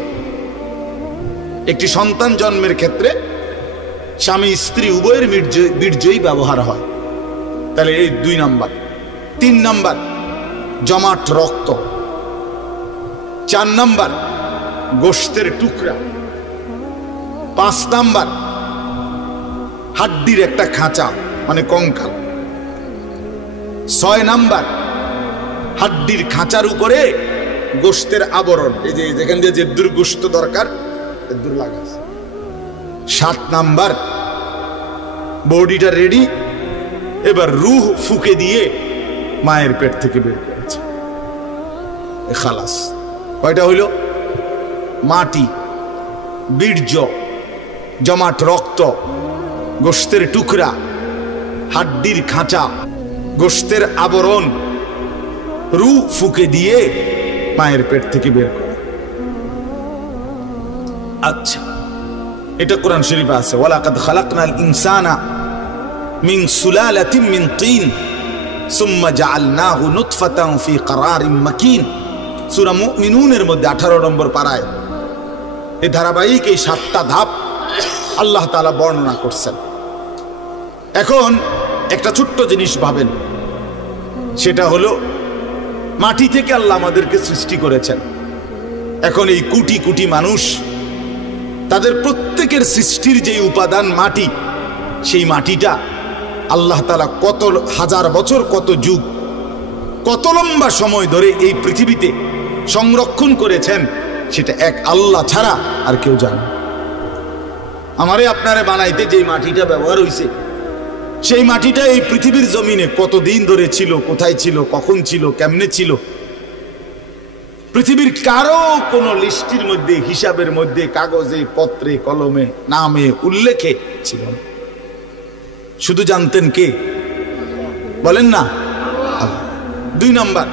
একটি সন্তান জন্মের ক্ষেত্রে স্বামী স্ত্রী উভয়ের বীর্যই ব্যবহার হয়, তাহলে এই 2 নম্বর। 3 নম্বর জমাট রক্ত। 4 নম্বর গোশতের টুকরা। 5 নম্বর হাড্ডির একটা খাঁচা, মানে কঙ্কাল। 6 নম্বর হাড্ডির খাঁচার উপরে গোশতের আবরণ, এই যে যেখান দিয়ে যে গোশত দরকার দূর লাগাছে। 7 নাম্বার বডিটা রেডি, এবার রূহ ফুকে দিয়ে মায়ের পেট থেকে বের করেছে, খালাস। কয়টা হইল? মাটি, বীর্য, জমাট রক্ত, গোশতের টুকরা, হাড্ডির খাঁচা, গোশতের আবরণ রু ফুকে দিয়ে মায়ের পেট থেকে বের করে। আচ্ছা, এটা কোরআন শরীফে আছে, ওয়ালাকাদ খালাকনাল ইনসানা মিন সুলালাতিন মিন তিন সুম্মা জাআলনাহু নুতফাতান ফি ক্বারারিন মাকিন। সূরা মুমিনুনের মধ্যে 18 নম্বর পারায় এই ধারাবাহিক এই 7টা ধাপ আল্লাহ তাআলা বর্ণনা করছেন। এখন একটা ছোট্ট জিনিস ভাবেন, সেটা হলো মাটি থেকে আল্লাহ আমাদেরকে সৃষ্টি করেছেন। এখন এই কোটি কোটি মানুষ, তাদের প্রত্যেকের সৃষ্টির যে উপাদান মাটি, সেই মাটিটা আল্লাহ তাআলা কত হাজার বছর, কত যুগ, কত লম্বা সময় ধরে এই পৃথিবীতে সংরক্ষণ করেছেন, সেটা এক আল্লাহ ছাড়া আর কেউ জানে। আমারে আপনারে বানাইতে যে মাটিটা ব্যবহার হয়েছে, সেই মাটিটা এই পৃথিবীর জমিনে কতদিন ধরে ছিল, কোথায় ছিল, কখন ছিল, কেমনে ছিল, পৃথিবীর কারো কোনো লিস্টির মধ্যে, হিসাবের মধ্যে, কাগজে, পত্রে, কলমে, নামে, উল্লেখে ছিল না। শুধু জানতেন কে? বলেন না। 2 নাম্বার,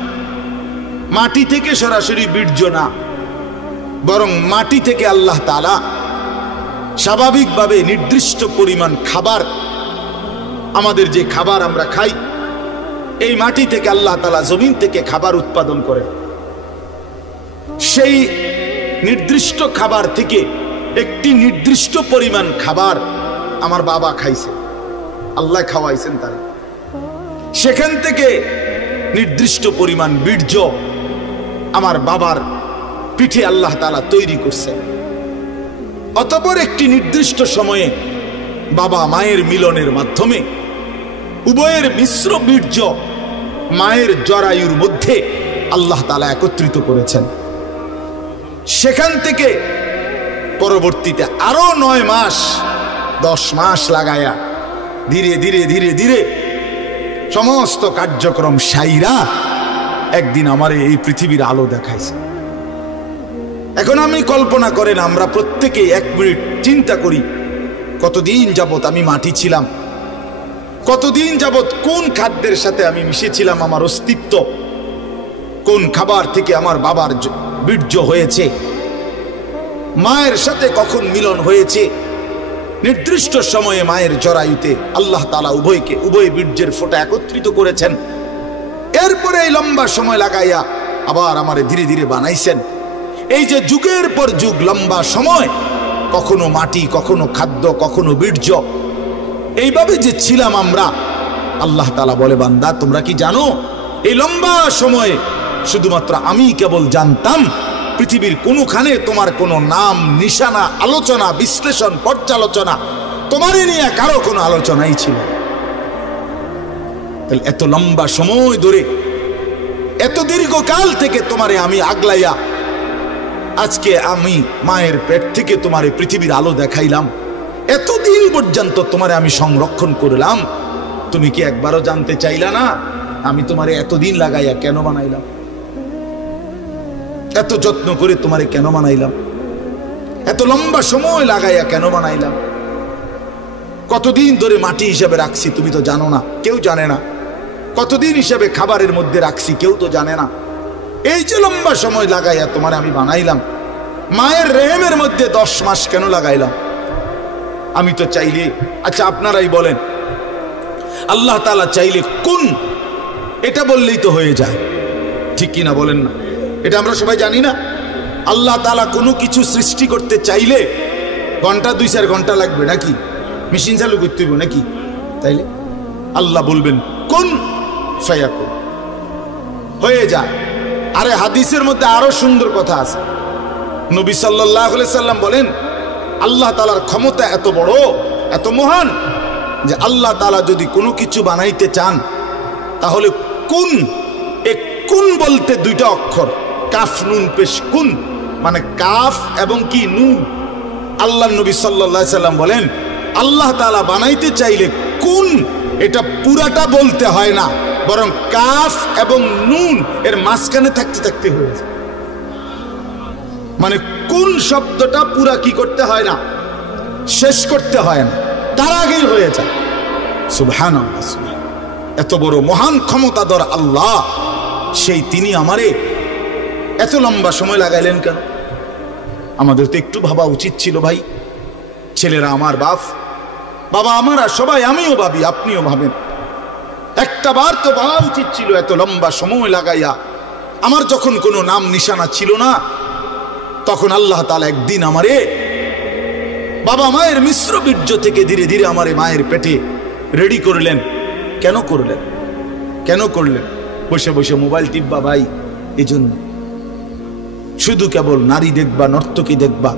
মাটি থেকে সরাসরি বীর্য না, বরং মাটি থেকে আল্লাহ তাআলা স্বাভাবিকভাবে নির্দিষ্ট পরিমাণ খাবার, আমাদের যে খাবার আমরা খাই, এই মাটি থেকে আল্লাহ তাআলা জমিন থেকে খাবার উৎপাদন করে। সেই নির্দিষ্ট খাবার থেকে একটি নির্দিষ্ট পরিমাণ খাবার আমার বাবা খাইছে, আল্লাহ খাওয়াইছেন তারা। সেখান থেকে নির্দিষ্ট পরিমাণ বীর্য আমার বাবার পিঠে আল্লাহ তাআলা তৈরি করছেন। অতঃপর একটি নির্দিষ্ট সময়ে বাবা মায়ের মিলনের মাধ্যমে উভয়ের মিশ্র বীর্য মায়ের জরায়ুর মধ্যে আল্লাহ তাআলা একত্রিত করেছেন। সেখান থেকে পরবর্তীতে আরো 9 মাস 10 মাস লাগায়া ধীরে ধীরে ধীরে ধীরে সমস্ত কার্যক্রম সাইরা একদিন আমার এই পৃথিবীর আলো দেখাইছে। এখন আমি কল্পনা করেন, আমরা প্রত্যেকে 1 মিনিট চিন্তা করি, কতদিন যাবত আমি মাটি ছিলাম, কতদিন যাবত কোন খাদ্যের সাথে আমি মিশেছিলাম, আমার অস্তিত্ব কোন খাবার থেকে আমার বাবার বীর্য হয়েছে, মায়ের সাথে কখন মিলন হয়েছে। নির্দিষ্ট সময়ে মায়ের জরায়ুতে আল্লাহ তাআলা উভয় বীর্যের ফোঁটা একত্রিত করেছেন। এরপরে এই লম্বা সময় লাগাইয়া আবার আমারে ধীরে ধীরে বানাইছেন। এই যে যুগের পর যুগ লম্বা সময়, কখনো মাটি, কখনো খাদ্য, কখনো বীর্য, এইভাবে যে ছিলাম আমরা, আল্লাহ তাআলা বলে, বান্দা তোমরা কি জানো এই লম্বা সময়ে শুধুমাত্র আমি কেবল জানতাম, পৃথিবীর কোনোখানে তোমার কোনো নাম, নিশানা, আলোচনা, বিশ্লেষণ, পর্যালোচনা, তোমারই নিয়ে কারো কোনো আলোচনাই ছিল। তাহলে এত লম্বা সময় ধরে, এত দীর্ঘকাল থেকে তোমারে আমি আগলাইয়া আজকে আমি মায়ের পেট থেকে তোমার এই পৃথিবীর আলো দেখাইলাম, এতদিন পর্যন্ত তোমারে আমি সংরক্ষণ করলাম, তুমি কি একবারও জানতে চাইলা না আমি তোমারে এতদিন লাগাইয়া কেন বানাইলাম, এত যত্ন করে তোমারে কেন বানাইলাম, এত লম্বা সময় লাগাইয়া কেন বানাইলাম, কতদিন ধরে মাটি হিসেবে রাখছি তুমি তো জানো না, কেউ জানে না, কতদিন হিসেবে খাবারের মধ্যে রাখছি কেউ তো জানে না। এই যে লম্বা সময় লাগাইয়া তোমারে আমি বানাইলাম, মায়ের রেহেমের মধ্যে 10 মাস কেন লাগাইলাম আমি তো চাইলে, আচ্ছা আপনারাই বলেন, আল্লাহ তাআলা চাইলে কোন, এটা বললেই তো হয়ে যায়, ঠিক কিনা বলেন না? এটা আমরা সবাই জানি না। আল্লাহ তাআলা কোনো কিছু সৃষ্টি করতে চাইলে ঘন্টা 2-4 ঘন্টা লাগবে নাকি? মেশিন চালু করতে হইব নাকি? তাইলে আল্লাহ বলবেন কোন ফায়াকুন, হয়ে যায়। আরে হাদিসের মধ্যে আরো সুন্দর কথা আছে। নবী সাল্লাল্লাহু আলাইহি সাল্লাম বলেন, আল্লাহ তাআলার ক্ষমতা এত বড়, এত মহান, যে আল্লাহ তাআলা যদি কোনো কিছু বানাইতে চান তাহলে কুন, এক কুন বলতে 2টা অক্ষর, কাফ নুন পেশ, কুন মানে কাফ এবং কি নুন। আল্লাহ নবী সাল্লাল্লাহু আলাইহি সাল্লাম বলেন, আল্লাহ তাআলা বানাইতে চাইলে কুন, এটা পুরাটা বলতে হয় না, বরং কাফ এবং নুন এর মাঝখানে থাকতে থাকতে হয়ে যায়। মানে কোন শব্দটা পুরা কি করতে হয় না, শেষ করতে হয় না, তার আগেই হয়ে যায়। সুবহানাল্লাহ। এত বড় মহান ক্ষমতাধর আল্লাহ, সেই তিনি আমারে এত লম্বা সময় লাগাইলেন কেন? আমাদের তো একটু ভাবা উচিত ছিল ভাই। ছেলেরা আমার বাবা আমার, আর সবাই, আমিও ভাবি, আপনিও ভাবেন, একটা বার তো ভাবা উচিত ছিল এত লম্বা সময় লাগাইয়া। আমার যখন কোনো নাম নিশানা ছিল না, তখন আল্লাহ তাআলা একদিন আমারে বাবা মায়ের মিশ্র বীর্য থেকে ধীরে ধীরে আমারে মায়ের পেটে রেডি করলেন। কেন করলেন? কেন করলেন? বসে বসে মোবাইল টিপবা ভাই? এই জন্য শুধু কেবল নারী দেখবা, নর্তকী দেখবা,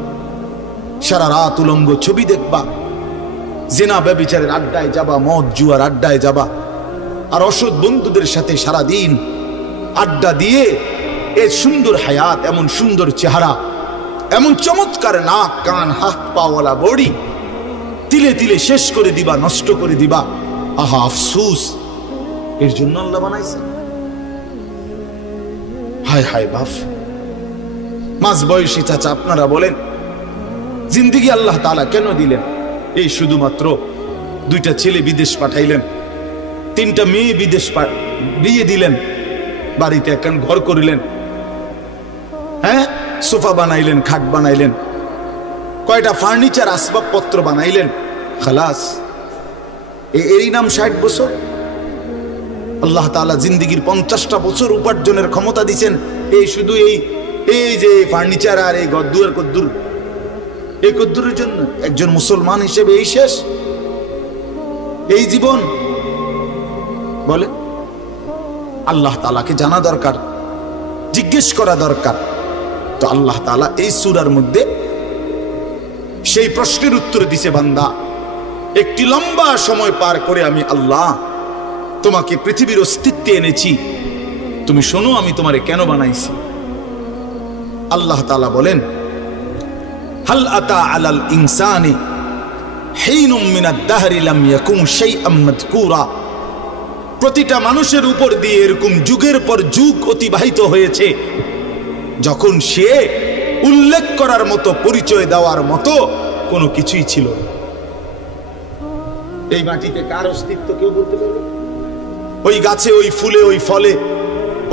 সারা রাত উলঙ্গ ছবি দেখবা, জেনা ব্যভিচারের আড্ডায় যাবা, মদ জুয়ার আড্ডায় যাবা, আর অসৎ বন্ধুদের সাথে সারা দিন আড্ডা দিয়ে এ সুন্দর হায়াত, এমন সুন্দর চেহারা, এমন চমৎকার নাক কান হাত পাওয়ালা বডি তিলে তিলে শেষ করে দিবা, নষ্ট করে দিবা। আহা আফসুস, এর জন্য আল্লাহ বানাইছে? হায় হায় বাপ। মাঝ বয়সী চাচা আপনারা বলেন, জিন্দেগি আল্লাহ তাআলা কেন দিলেন? এই শুধুমাত্র 2টা ছেলে বিদেশ পাঠাইলেন, 3টা মেয়ে বিদেশ বিয়ে দিলেন, বাড়িতে একখান ঘর করিলেন, হ্যাঁ, সোফা বানাইলেন, খাট বানাইলেন, কয়টা ফার্নিচার আসবাবপত্র বানাইলেন, খালাস। এরই নাম 60 বছর? আল্লাহ তাআলা জিন্দেগির 50টা বছর উপার্জনের ক্ষমতা দিচ্ছেন এই শুধু এই যে ফার্নিচার আর এই গদ্দুর কদ্দুর, এই কদ্দুরের জন্য? একজন মুসলমান হিসেবে এই শেষ, এই জীবন? বলে আল্লাহ তাআলাকে জানা দরকার, জিজ্ঞেস করা দরকার। তো আল্লাহ তাআলা এই সূরার মধ্যে সেই প্রশ্নের উত্তর দিছে, বান্দা, একটি লম্বা সময় পার করে আমি আল্লাহ তোমাকে পৃথিবীর অস্তিত্বে এনেছি, তুমি শোনো আমি তোমারে কেন বানাইছি। আল্লাহ তাআলা বলেন, হাল আতা আলাল ইনসানি হিনুম মিনাদ দাহরি লাম ইয়াকুন শাইআম মাযকুরা। প্রতিটা মানুষের উপর দিয়ে এরকম যুগের পর যুগ অতিবাহিত হয়েছে, যখন সে উল্লেখ করার মতো, পরিচয় দেওয়ার মতো কোনো কিছুই ছিল না। এই মাটিতে কার অস্তিত্ব কেউ বলতে পারবে? ওই গাছে, ওই ফুলে, ওই ফলে,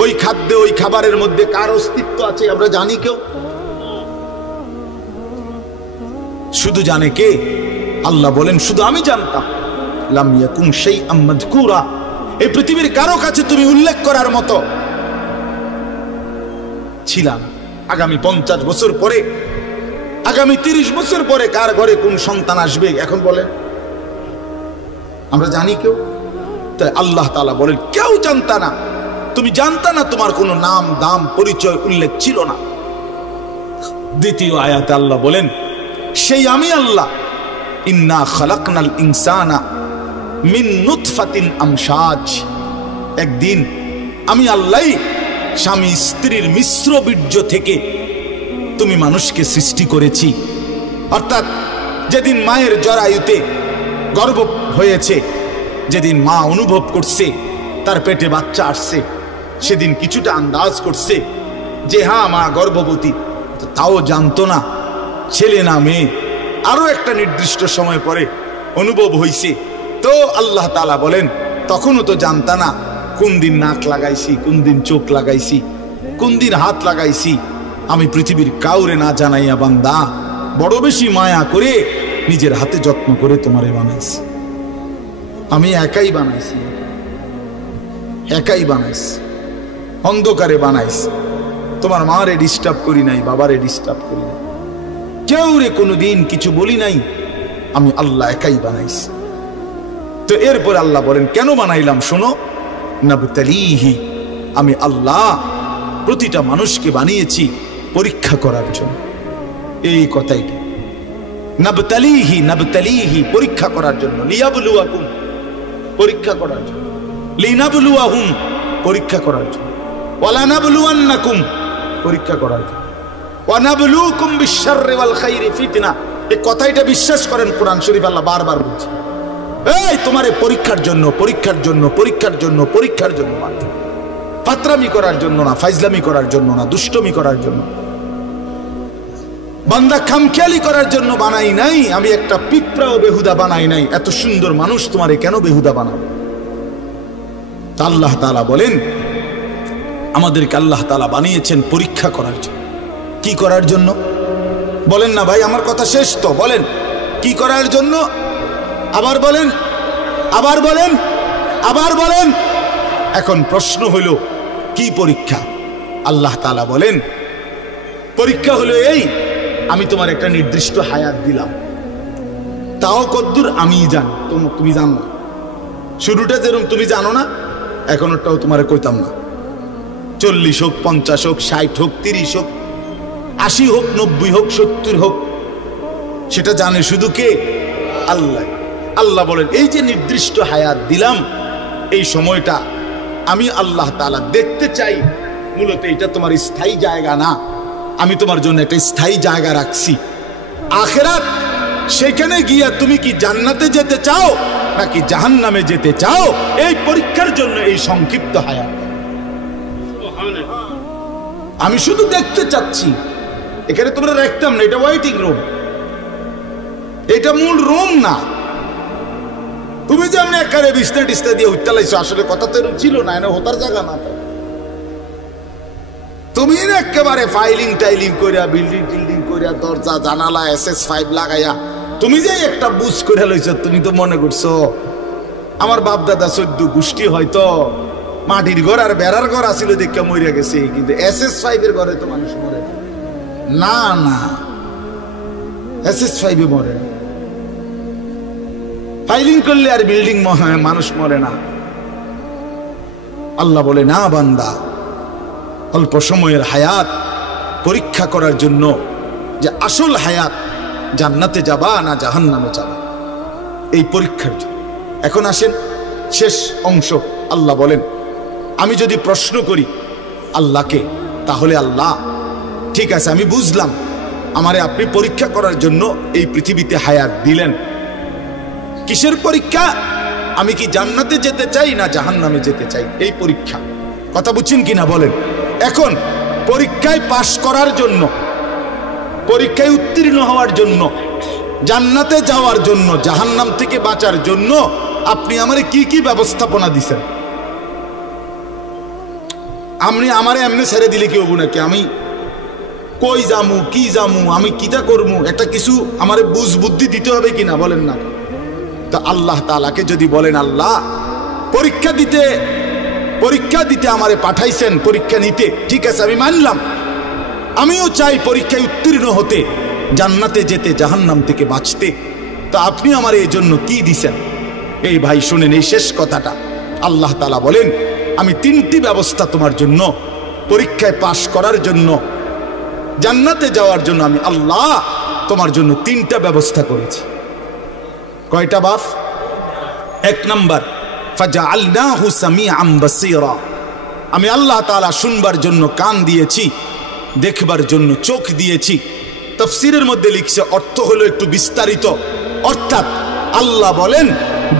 ওই খাদ্যে, ওই খাবারের মধ্যে কার অস্তিত্ব আছে আমরা জানি কেউ? শুধু জানে কে? আল্লাহ বলেন, শুধু আমি জানতাম। লাম ইয়াকুন শাইআম মাযকুরা, এই পৃথিবীর কারো কাছে তুমি উল্লেখ করার মতো ছিলা না। আগামী 50 বছর পরে, আগামী 30 বছর পরে কার ঘরে কোন সন্তান আসবে এখন বলেন? আমরা জানি কেউ? তাই আল্লাহ তাআলা বলেন, কেউ জানতা না, তুমি জানতা না, তোমার কোনো নাম দাম পরিচয় উল্লেখ ছিল না। দ্বিতীয় আয়াতে আল্লাহ বলেন, সেই আমি আল্লাহ, ইন্না খালাকনাল ইনসানা মিন নুতফাতিন আমশাজ। একদিন আমি আল্লাহ স্বামী স্ত্রীর মিশ্র বীর্য থেকে তুমি মানুষকে সৃষ্টি করেছি। অর্থাৎ যেদিন মায়ের জরায়ুতে গর্ভ হয়েছে, যেদিন মা অনুভব করছে তার পেটে বাচ্চা আসছে, সেদিন কিছুটা আন্দাজ করছে যে হ্যাঁ মা গর্ভবতী, তাও জানতো না ছেলে না মেয়ে। আরো একটা নির্দিষ্ট সময় পরে অনুভব হইছে। তো আল্লাহ তাআলা বলেন, তখনও তো জানতা না কোন দিন নাক লাগাইছি, কোন দিন চোখ লাগাইছি, কোন দিন হাত লাগাইছি। আমি পৃথিবীর কাউরে না জানাইয়া বান্দা বড় বেশি মায়া করে নিজের হাতে যত্ন করে তোমারে বানাইছি। আমি একাই বানাইছি, একাই বানাইছি, অন্ধকারে বানাইছি। তোমার মারে ডিস্টার্ব করি নাই, বাবারে ডিস্টার্ব করি নাই, কেউ রে কোনোদিন কিছু বলি নাই। আমি আল্লাহ একাই বানাইছি। তো এরপর আল্লাহ বলেন কেন বানাইলাম শোনো, নাবতালিহি, আমি আল্লাহ প্রতিটা মানুষকে বানিয়েছি পরীক্ষা করার জন্য। এই কথাই নাবতালিহি, নাবতালিহি পরীক্ষা করার জন্য, লিয়াবলুয়াকুম পরীক্ষা করার জন্য, লিনাবলুয়াহুম পরীক্ষা করার জন্য, ওয়ালানাবলুয়ান্নাকুম পরীক্ষা করার জন্য, ওয়ানাবলুকুম বিশ-শাররি ওয়াল খাইরি ফিতনা। এই কথাটা বিশ্বাস করেন, কোরআন শরীফ আল্লাহ বারবার বলছে, এই তোমারে পরীক্ষার জন্য, পরীক্ষার জন্য, পরীক্ষার জন্য, পরীক্ষার জন্য, মাত্র ফাতরামি করার জন্য না, ফাইজলামি করার জন্য না, দুষ্টমি করার জন্য। বান্দা খামখেয়ালি করার জন্য বানাই নাই, আমি একটা পিঁপড়াও বেহুদা বানাই নাই। এত সুন্দর মানুষ তোমারে কেন বেহুদা বানাবো? আল্লাহ তাআলা বলেন, আমাদেরকে আল্লাহ তাআলা বানিয়েছেন পরীক্ষা করার জন্য। কি করার জন্য বলেন না ভাই? আমার কথা শেষ তো, বলেন কি করার জন্য? আবার বলেন, আবার বলেন, আবার বলেন। এখন প্রশ্ন হলো কি পরীক্ষা? আল্লাহ তাআলা বলেন পরীক্ষা হলো এই, আমি তোমার একটা নির্দিষ্ট হায়াত দিলাম, তাও কদ্দুর আমি জানি, তুমি জানো না। শুরুটা যেরকম তুমি জানো না, এখনটাও তোমারে কইতাম না। 40 হোক, 50 হোক, 60 হোক, 30 হোক, 80 হোক, 90 হোক, 70 হোক, সেটা জানে শুধু কে? আল্লাহ। আল্লাহ বলেন এই যে নির্দিষ্ট হায়াত দিলাম, এই সময়টা আমি আল্লাহ তাআলা দেখতে চাই। মূলত এটা তোমার স্থায়ী জায়গা না, আমি তোমার জন্য একটা স্থায়ী জায়গা রাখছি আখিরাত। সেখানে গিয়া তুমি কি জান্নাতে যেতে চাও নাকি জাহান্নামে যেতে চাও, এই পরীক্ষার জন্য এই সংক্ষিপ্ত হায়াত। আমি শুধু দেখতে চাচ্ছি। এখানে তোমরা রাখতাম না, এটা ওয়েটিং রুম, এটা মূল রুম না। তুমি যে আমি একারে বিছনা টিস্তা দিয়ে উঠতে লাইছো, আসলে কথা তো এরকম ছিল না, এটা হতার জায়গা না। তুমি একেবারে ফাইলিং টাইলিং করিয়া, বিল্ডিং টিল্ডিং করিয়া, দরজা জানালা SS5 লাগাইয়া তুমি যে একটা বুঝ করে লইছো, তুমি তো মনে করছো আমার বাপ দাদা 14 গোষ্ঠী হয়তো মাটির ঘর আর বেড়ার ঘর আসিল দেখে মরিয়া গেছে, কিন্তু SS5 এর ঘরে তো মানুষ মরে না। না, SS5 এ মরে না। ফাইলিং করলে আর বিল্ডিং মানুষ মরে না। আল্লাহ বলে না বান্দা, অল্প সময়ের হায়াত পরীক্ষা করার জন্য, যে আসল হায়াত জান্নাতে যাবা না জাহান্নামে যাবা, এই পরীক্ষার জন্য। এখন আসেন শেষ অংশ। আল্লাহ বলেন আমি যদি প্রশ্ন করি আল্লাহকে, তাহলে আল্লাহ ঠিক আছে আমি বুঝলাম, আমারে আপনি পরীক্ষা করার জন্য এই পৃথিবীতে হায়াত দিলেন। কিসের পরীক্ষা? আমি কি জান্নাতে যেতে চাই না জাহান্নামে যেতে চাই, এই পরীক্ষা। কথা বুঝছেন কিনা বলেন? এখন পরীক্ষায় পাশ করার জন্য, পরীক্ষায় উত্তীর্ণ হওয়ার জন্য, জান্নাতে যাওয়ার জন্য, জাহান্নাম থেকে বাঁচার জন্য আপনি আমারে কি কি ব্যবস্থাপনা দিছেন? আপনি আমারে এমনি ছেড়ে দিলে কি হবো নাকি? আমি কই যামু, কি যামু, আমি কিটা করবো, একটা কিছু আমারে বুঝ বুদ্ধি দিতে হবে কিনা বলেন না? তো আল্লাহ তাআলাকে যদি বলেন আল্লাহ পরীক্ষা দিতে আমারে পাঠাইছেন, পরীক্ষা নিতে, ঠিক আছে আমি মানলাম, আমিও চাই পরীক্ষায় উত্তীর্ণ হতে, জান্নাতে যেতে, জাহান্নাম থেকে বাঁচতে। তো আপনি আমার এই জন্য কি দিছেন? এই ভাই শুনেন এই শেষ কথাটা। আল্লাহ তাআলা বলেন আমি 3টি ব্যবস্থা তোমার জন্য, পরীক্ষায় পাশ করার জন্য, জান্নাতে যাওয়ার জন্য আমি আল্লাহ তোমার জন্য 3টা ব্যবস্থা করেছি। কয়টা বাপ? 1 নাম্বার ফাজআলনাহু সামিআন বাসীরা, আমি আল্লাহ তাআলা শুনবার জন্য কান দিয়েছি, দেখবার জন্য চোখ দিয়েছি। তাফসীরের মধ্যে লিখছে অর্থ হলো একটু বিস্তারিত, অর্থাৎ আল্লাহ বলেন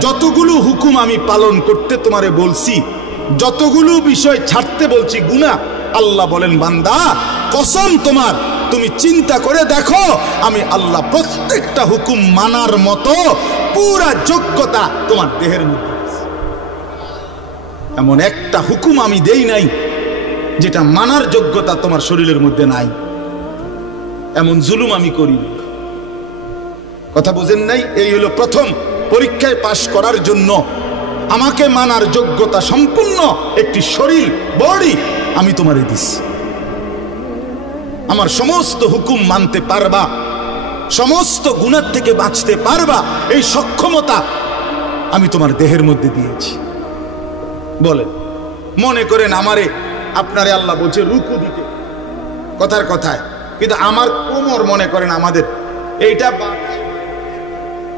যতগুলো হুকুম আমি পালন করতে তোমারে বলছি, যতগুলো বিষয় ছাড়তে বলছি গুনাহ, আল্লাহ বলেন বান্দা কসম তোমার, তুমি চিন্তা করে দেখো আমি আল্লাহ প্রত্যেকটা হুকুম মানার মতো পুরা যোগ্যতা তোমার দেহের মধ্যে। এমন একটা হুকুম আমি দেই নাই যেটা মানার যোগ্যতা তোমার শরীরের মধ্যে নাই, এমন জুলুম আমি করি। কথা বুঝেন নাই? এই হলো প্রথম, পরীক্ষায় পাশ করার জন্য আমাকে মানার যোগ্যতা সম্পূর্ণ একটি শরীর, বডি আমি তোমারে দিছি। আমার সমস্ত হুকুম মানতে পারবা, সমস্ত গুনাহ থেকে বাঁচতে পারবা, এই সক্ষমতা আমি তোমার দেহের মধ্যে দিয়েছি। বলেন, মনে করেন আমারে আপনারে আল্লাহ বলছে রুকু দিতে, কথার কথায়, কিন্তু আমার কোমর মনে করেন আমাদের এইটা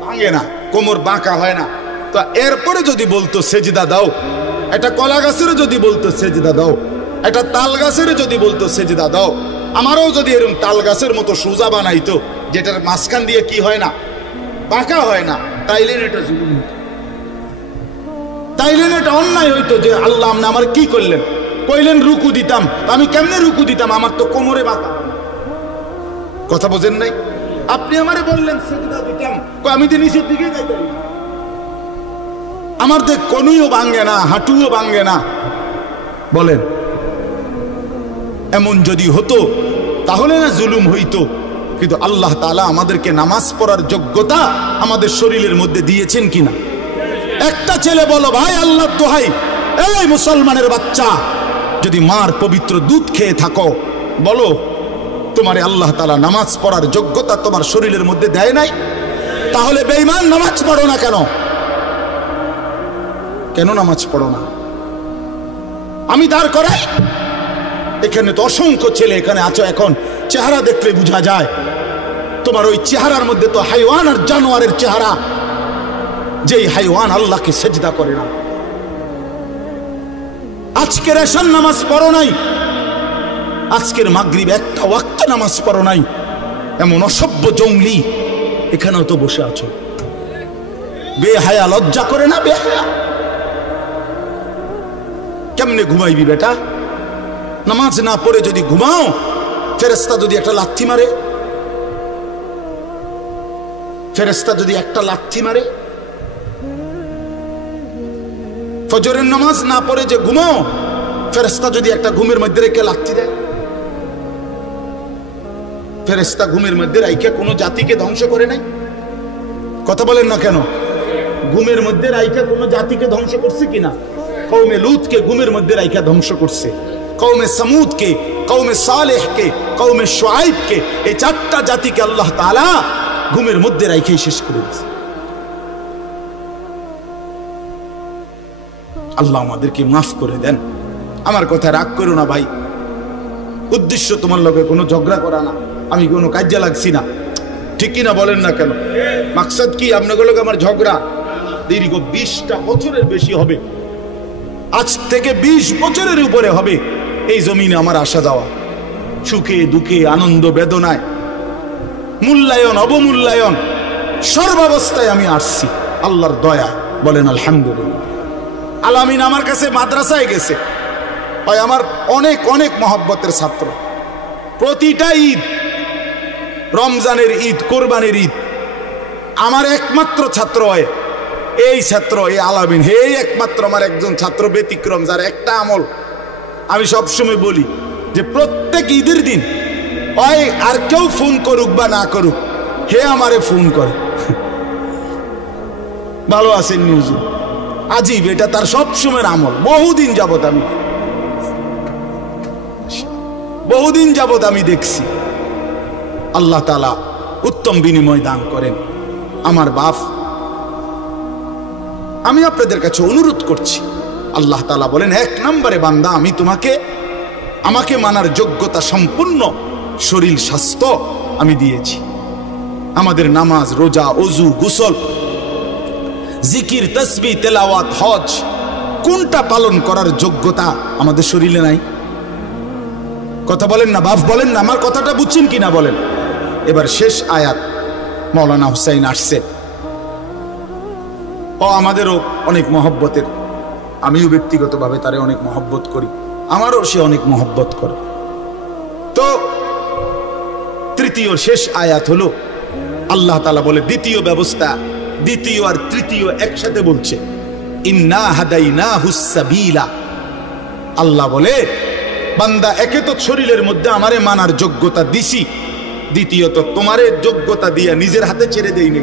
ভাঙে না, কোমর বাঁকা হয় না, তো এরপরে যদি বলতো সেজদা দাও, একটা কলা গাছেরও যদি বলতো সেজদা দাও, একটা তাল গাছেরও যদি বলতো সেজদা দাও, আমারও যদি এরকম তাল গাছের মতো সোজা বানাইতো, যেটার মাঝখান দিয়ে কি হয় না, বাঁকা হয় না, তাইলে এটা জুলুম হতো, তাইলে এটা অন্যায় হইতো যে আল্লাহ আপনি আমার কি করলেন, কইলেন রুকু দিতাম, আমি কেমনে রুকু দিতাম, আমার তো কোমরে বাঁকা। কথা বোঝেন নাই? আপনি আমারে বললেন সেজদা দিতাম, আমি তো নিচের দিকে যাইতাম, আমার দেখ কনুইও ভাঙ্গে না, হাঁটুও ভাঙ্গে না। বলেন এমন যদি হতো তাহলে না জুলুম হইতো। কিন্তু আল্লাহ তাআলা আমাদেরকে নামাজ পড়ার যোগ্যতা আমাদের শরীরের মধ্যে দিয়েছেন কিনা? একটা ছেলে বলো ভাই আল্লাহর দোহাই, এই মুসলমানের বাচ্চা, যদি মার পবিত্র দুধ খেয়ে থাকো, বলো তোমারে আল্লাহ তাআলা নামাজ পড়ার যোগ্যতা তোমার শরীরের মধ্যে দেয় নাই? তাহলে বেঈমান নামাজ পড়ো না কেন? কেন নামাজ পড়ো না? আমি দাঁড় করাই, এখানে তো অসংখ্য ছেলে এখানে আছো, এখন চেহারা দেখলে বোঝা যায় তোমার ওই চেহারার মধ্যে তো হাইওয়ান আর জানোয়ারের চেহারা, যেই হাইওয়ান আল্লাহকে সেজদা করে না। আজকের এশার নামাজ পড়ো নাই, আজকের মাগরিব একটা ওয়াক্ত নামাজ পড়ো নাই, এমন অসভ্য জঙ্গলি এখানেও তো বসে আছো। বেহায়া, লজ্জা করে না? বেহায়া কেমনে ঘুমাইবি বেটা? নামাজ না পড়ে যদি ঘুমাও, ফেরেশতা যদি একটা লাথি মারে, ফেরেশতা যদি একটা লাথি মারে, ফজরের নামাজ না পড়ে যে ঘুমাও, ফেরেশতা যদি একটা ঘুমের মধ্যে রেখে লাথি দেয়, ফেরেশতা ঘুমের মধ্যে রাইখা কোনো জাতিকে ধ্বংস করে নাই? কথা বলেন না কেন? ঘুমের মধ্যে রাইখা কোনো জাতিকে ধ্বংস করছে কিনা? কওমে লূতকে ঘুমের মধ্যে রাইখা ধ্বংস করছে, কওমে সামুদকে, কওমে সালেহকে, কওমে শুআইবকে, এই চারটা জাতিকে আল্লাহ তাআলা ঘুমের মধ্যে রাইখাই শেষ করে দিয়েছে। আল্লাহ আমাদেরকে মাফ করে দেন। আমার কথা রাগ করো না ভাই, উদ্দেশ্য তোমার লগে কোনো ঝগড়া করা না, আমি কোনো কাজে লাগছি না, ঠিক কিনা বলেন না কেন? মাকসাদ কি আপনাগুলোকে আমার ঝগড়া? দীর্ঘ 20টা বছরের বেশি হবে, আজ থেকে 20 বছরের উপরে হবে এই জমিনে আমার আসা যাওয়া, সুখে দুঃখে আনন্দ বেদনায়, মূল্যায়ন অবমূল্যায়ন, সর্বাবস্থায় আমি আসছি আল্লাহর দয়া। বলেন আলহামদুলিল্লাহ। আলামিন আমার কাছে মাদ্রাসায় গেছে, হয় আমার অনেক অনেক মহব্বতের ছাত্র। প্রতিটা ঈদ, রমজানের ঈদ, কোরবানির ঈদ, আমার একমাত্র ছাত্র হয় এই ছাত্র, এই আলামিন, হে একমাত্র আমার একজন ছাত্র ব্যতিক্রম, যার একটা আমল আমি সবসময় বলি যে প্রত্যেক ঈদের দিন হয় আর কেউ ফোন করুক বা না করুক, হে আমারে ফোন করে, ভালো আছেন নিউজ। আজীব, এটা তার সবসময়ের আমল। বহুদিন যাবত আমি দেখছি। আল্লাহ তাআলা উত্তম বিনিময় দান করেন। আমার বাপ, আমি আপনাদের কাছে অনুরোধ করছি, আল্লাহ তাআলা বলেন 1 নম্বরে বান্দা আমি তোমাকে আমাকে মানার যোগ্যতা সম্পূর্ণ শরীর স্বাস্থ্য আমি দিয়েছি। আমাদের নামাজ, রোজা, ওযু, গোসল, জিকির, তাসবিহ, তেলাওয়াত, হজ, কোনটা পালন করার যোগ্যতা আমাদের শরীরে নাই? কথা বলেন না বাপ, বলেন না, আমার কথাটা বুঝছেন কিনা বলেন। এবার শেষ আয়াত মাওলানা হুসাইন আসছে, ও আমাদেরও অনেক মহব্বতের, আমিও ব্যক্তিগতভাবে তারে অনেক মহব্বত করি, আমারও সে অনেক মহব্বত করে। তো তৃতীয় শেষ আয়াত হলো আল্লাহ তাআলা বলে দ্বিতীয় ব্যবস্থা, দ্বিতীয় আর তৃতীয় একসাথে বলছে, ইন্না হাদাইনাহুস সাবিলা। আল্লাহ বলে বান্দা একে তো শরীরের মধ্যে আমারে মানার যোগ্যতা দিছি, দ্বিতীয়ত তোমারে যোগ্যতা দিয়া নিজের হাতে ছেড়ে দেইনি,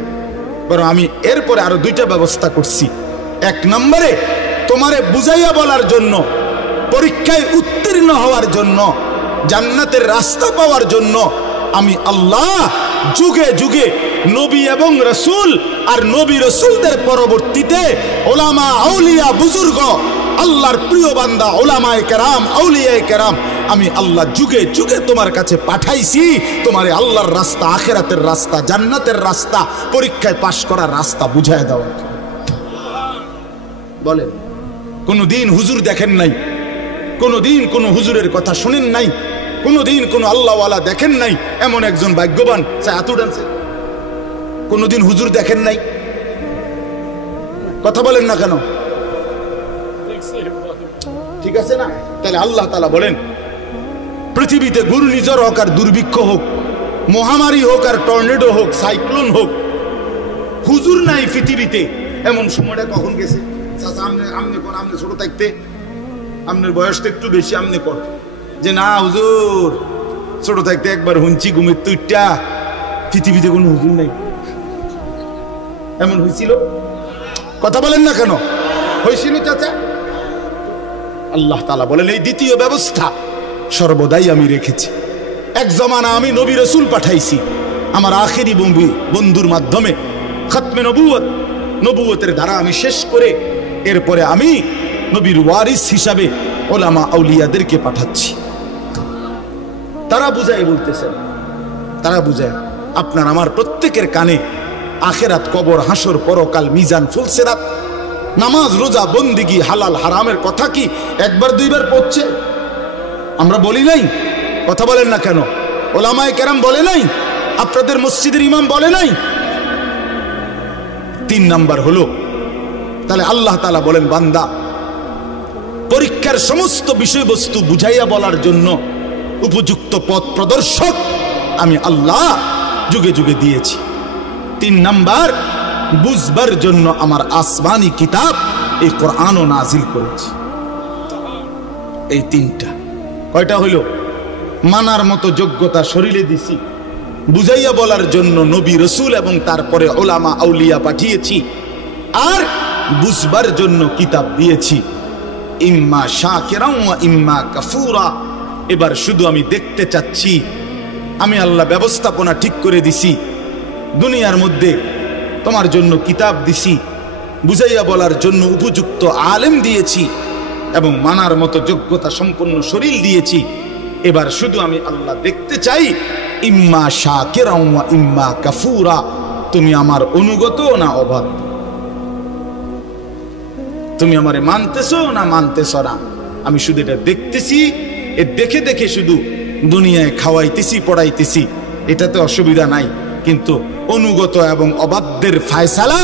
বরং আমি এরপরে আরো 2টা ব্যবস্থা করছি। 1 নম্বরে তোমারে বুঝাইয়া বলার জন্য, পরীক্ষায় উত্তীর্ণ হওয়ার জন্য, জান্নাতের রাস্তা পাওয়ার জন্য আমি আল্লাহ যুগে যুগে নবী এবং রাসূল আর নবী রাসূলদের পরবর্তীতে ওলামা, আউলিয়া, বুজুর্গ, আল্লাহর প্রিয় বান্দা, ওলামায়ে কেরাম, আউলিয়ায়ে কেরাম, আমি আল্লাহ যুগে যুগে তোমার কাছে পাঠাইছি তোমারে আল্লাহর রাস্তা, আখিরাতের রাস্তা, জান্নাতের রাস্তা, পরীক্ষায় পাশ করার রাস্তা বুঝায় দেওয়া। বলেন, কোনদিন হুজুর দেখেন নাই, কোনদিন কোন হুজুরের কথা শুনেন নাই, কোনদিন কোন আল্লাহওয়ালা দেখেন নাই, এমন একজন ভাগ্যবান এত ডান্সে কোনদিন হুজুর দেখেন নাই? কথা বলেন না কেন? ঠিক আছে না? তাহলে আল্লাহ তাআলা বলেন পৃথিবীতে ঘূর্ণিঝড় হোক আর দুর্ভিক্ষ হোক, মহামারী হোক আর টর্নেডো হোক, সাইক্লোন হোক, হুজুর নাই পৃথিবীতে এমন সময়টা কখন গেছে? চাচা আমনে কোন, আমনে ছোট থাকতে, আপনার বয়সটা একটু বেশি, আমনে কর যে না হুজুর ছোট থাকতে একবার হুঁচি ঘুমের তুইটা পৃথিবীতে কোনো হুজুর নাই, এমন হয়েছিল? কথা বলেন না কেন? হয়েছিল চাচা? আল্লাহ তাআলা বলেন এই দ্বিতীয় ব্যবস্থা সর্বদাই আমি রেখেছি। এক জমানা আমি নবী রাসূল পাঠাইছি আমার আখেরি বন্ধুর মাধ্যমে, খতমে নবুয়ত, নবুয়তের ধারা আমি শেষ করে এরপরে আমি নবীর ওয়ারিস হিসাবে ওলামা আউলিয়াদেরকে পাঠাচ্ছি। তারা বুঝায় বলতেছেন, তারা বুঝায় আপনার আমার প্রত্যেকের কানে আখেরাত, কবর, হাসর, পরকাল, মিজান, ফুলসিরাত, নামাজ, রোজা, বন্দিগি, হালাল হারামের কথা কি একবার দুইবার পড়ছে? আমরা বলি নাই? কথা বলেন না কেন? ওলামায়ে কেরাম বলে নাই? আপনাদের মসজিদের ইমাম বলে নাই? 3 নাম্বার হলো, তাহলে আল্লাহ তাআলা বলেন বান্দা পরীক্ষার সমস্ত বিষয়বস্তু বুঝাইয়া বলার জন্য উপযুক্ত পথ প্রদর্শক আমি আল্লাহ যুগে যুগে দিয়েছি। 3 নাম্বার, বুঝবার জন্য আমার আসমানি কিতাব এই কোরআনও নাজিল করেছি। এই 3টা কয়টা হইল? মানার মতো যোগ্যতা শরীরে দিছি, বুঝাইয়া বলার জন্য নবী রাসূল এবং তারপরে ওলামা আউলিয়া পাঠিয়েছি, আর বুঝবার জন্য কিতাব দিয়েছি। ইম্মা শাকিরান ওয়া ইম্মা কাফুরা। এবার শুধু আমি দেখতে চাচ্ছি, আমি আল্লাহ ব্যবস্থাপনা ঠিক করে দিছি, দুনিয়ার মধ্যে তোমার জন্য কিতাব দিছি, বুঝাইয়া বলার জন্য উপযুক্ত আলেম দিয়েছি এবং মানার মতো যোগ্যতা সম্পন্ন শরীর দিয়েছি। এবার শুধু আমি আল্লাহ দেখতে চাই ইম্মা শাকিরান ওয়া ইম্মা কাফুরা, তুমি আমার অনুগত না অবাধ্য, তুমি আমারে মানতেছো না মানতেছো না। আমি শুধু এটা দেখতেছি, এ দেখে দেখে শুধু দুনিয়ায় খাওয়াইতেছি, পড়াইতেছি, এটাতে অসুবিধা নাই, কিন্তু অনুগত এবং অবাধ্যের ফায়সালা,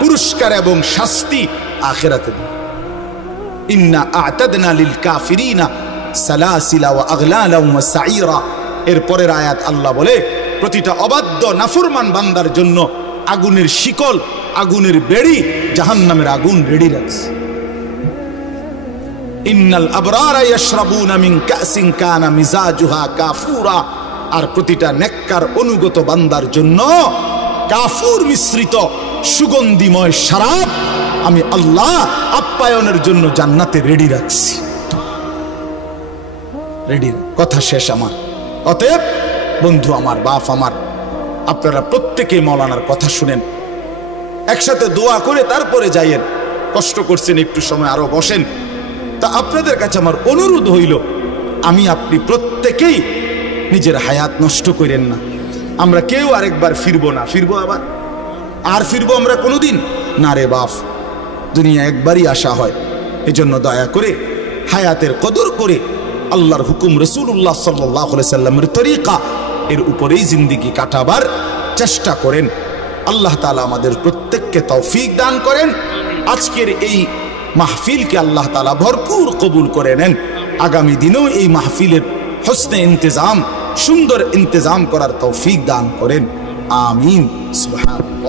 পুরস্কার এবং শাস্তি আখিরাতে দেব। ইন্না আ'তাদনা লিল কাফিরিনা সালাসিলা ওয়া আগলালা ওয়া সাঈরা। এর পরের আয়াত আল্লাহ বলে প্রতিটা অবাধ্য নাফরমান বান্দার জন্য আগুনের শিকল, আগুনের বেড়ি, জাহান্নামের আগুন রেডি রাখছে। ইন্নাল আবরারা ইয়াশরাবুনা মিন কাসিন কানা মিজাজুহা কাফুরা। আর প্রতিটা নেককার অনুগত বান্দার জন্য কাফুর মিশ্রিত সুগন্ধিময় শরাব আমি আল্লাহ আপ্যায়নের জন্য জান্নাতে রেডি রাখছি। রেডি। কথা শেষ আমার। অতএব বন্ধু আমার, বাপ আমার, আপনারা প্রত্যেকে মাওলানার কথা শুনেন, একসাথে দোয়া করে তারপরে যাইয়েন। কষ্ট করছেন, একটু সময় আরো বসেন। তা আপনাদের কাছে আমার অনুরোধ হইল, আমি আপনি প্রত্যেকেই নিজের হায়াত নষ্ট করেন না। আমরা কেউ আরেকবার ফিরবো না, ফিরবো আবার আর ফিরবো আমরা কোনোদিন না রে বাপ, দুনিয়া একবারই আসা হয়। এজন্য দয়া করে হায়াতের কদর করে আল্লাহর হুকুম, রাসূলুল্লাহ সাল্লাল্লাহু আলাইহি সাল্লামের তরিকা, এর উপরেই জিন্দেগি কাটাবার চেষ্টা করেন। আল্লাহ তাআলা আমাদের প্রত্যেককে তৌফিক দান করেন। আজকের এই মাহফিলকে আল্লাহ তাআলা ভরপুর কবুল করে নেন। আগামী দিনেও এই মাহফিলের হসনে ইন্তেজাম, সুন্দর ইন্তেজাম করার তৌফিক দান করেন। আমিন। সুবহান।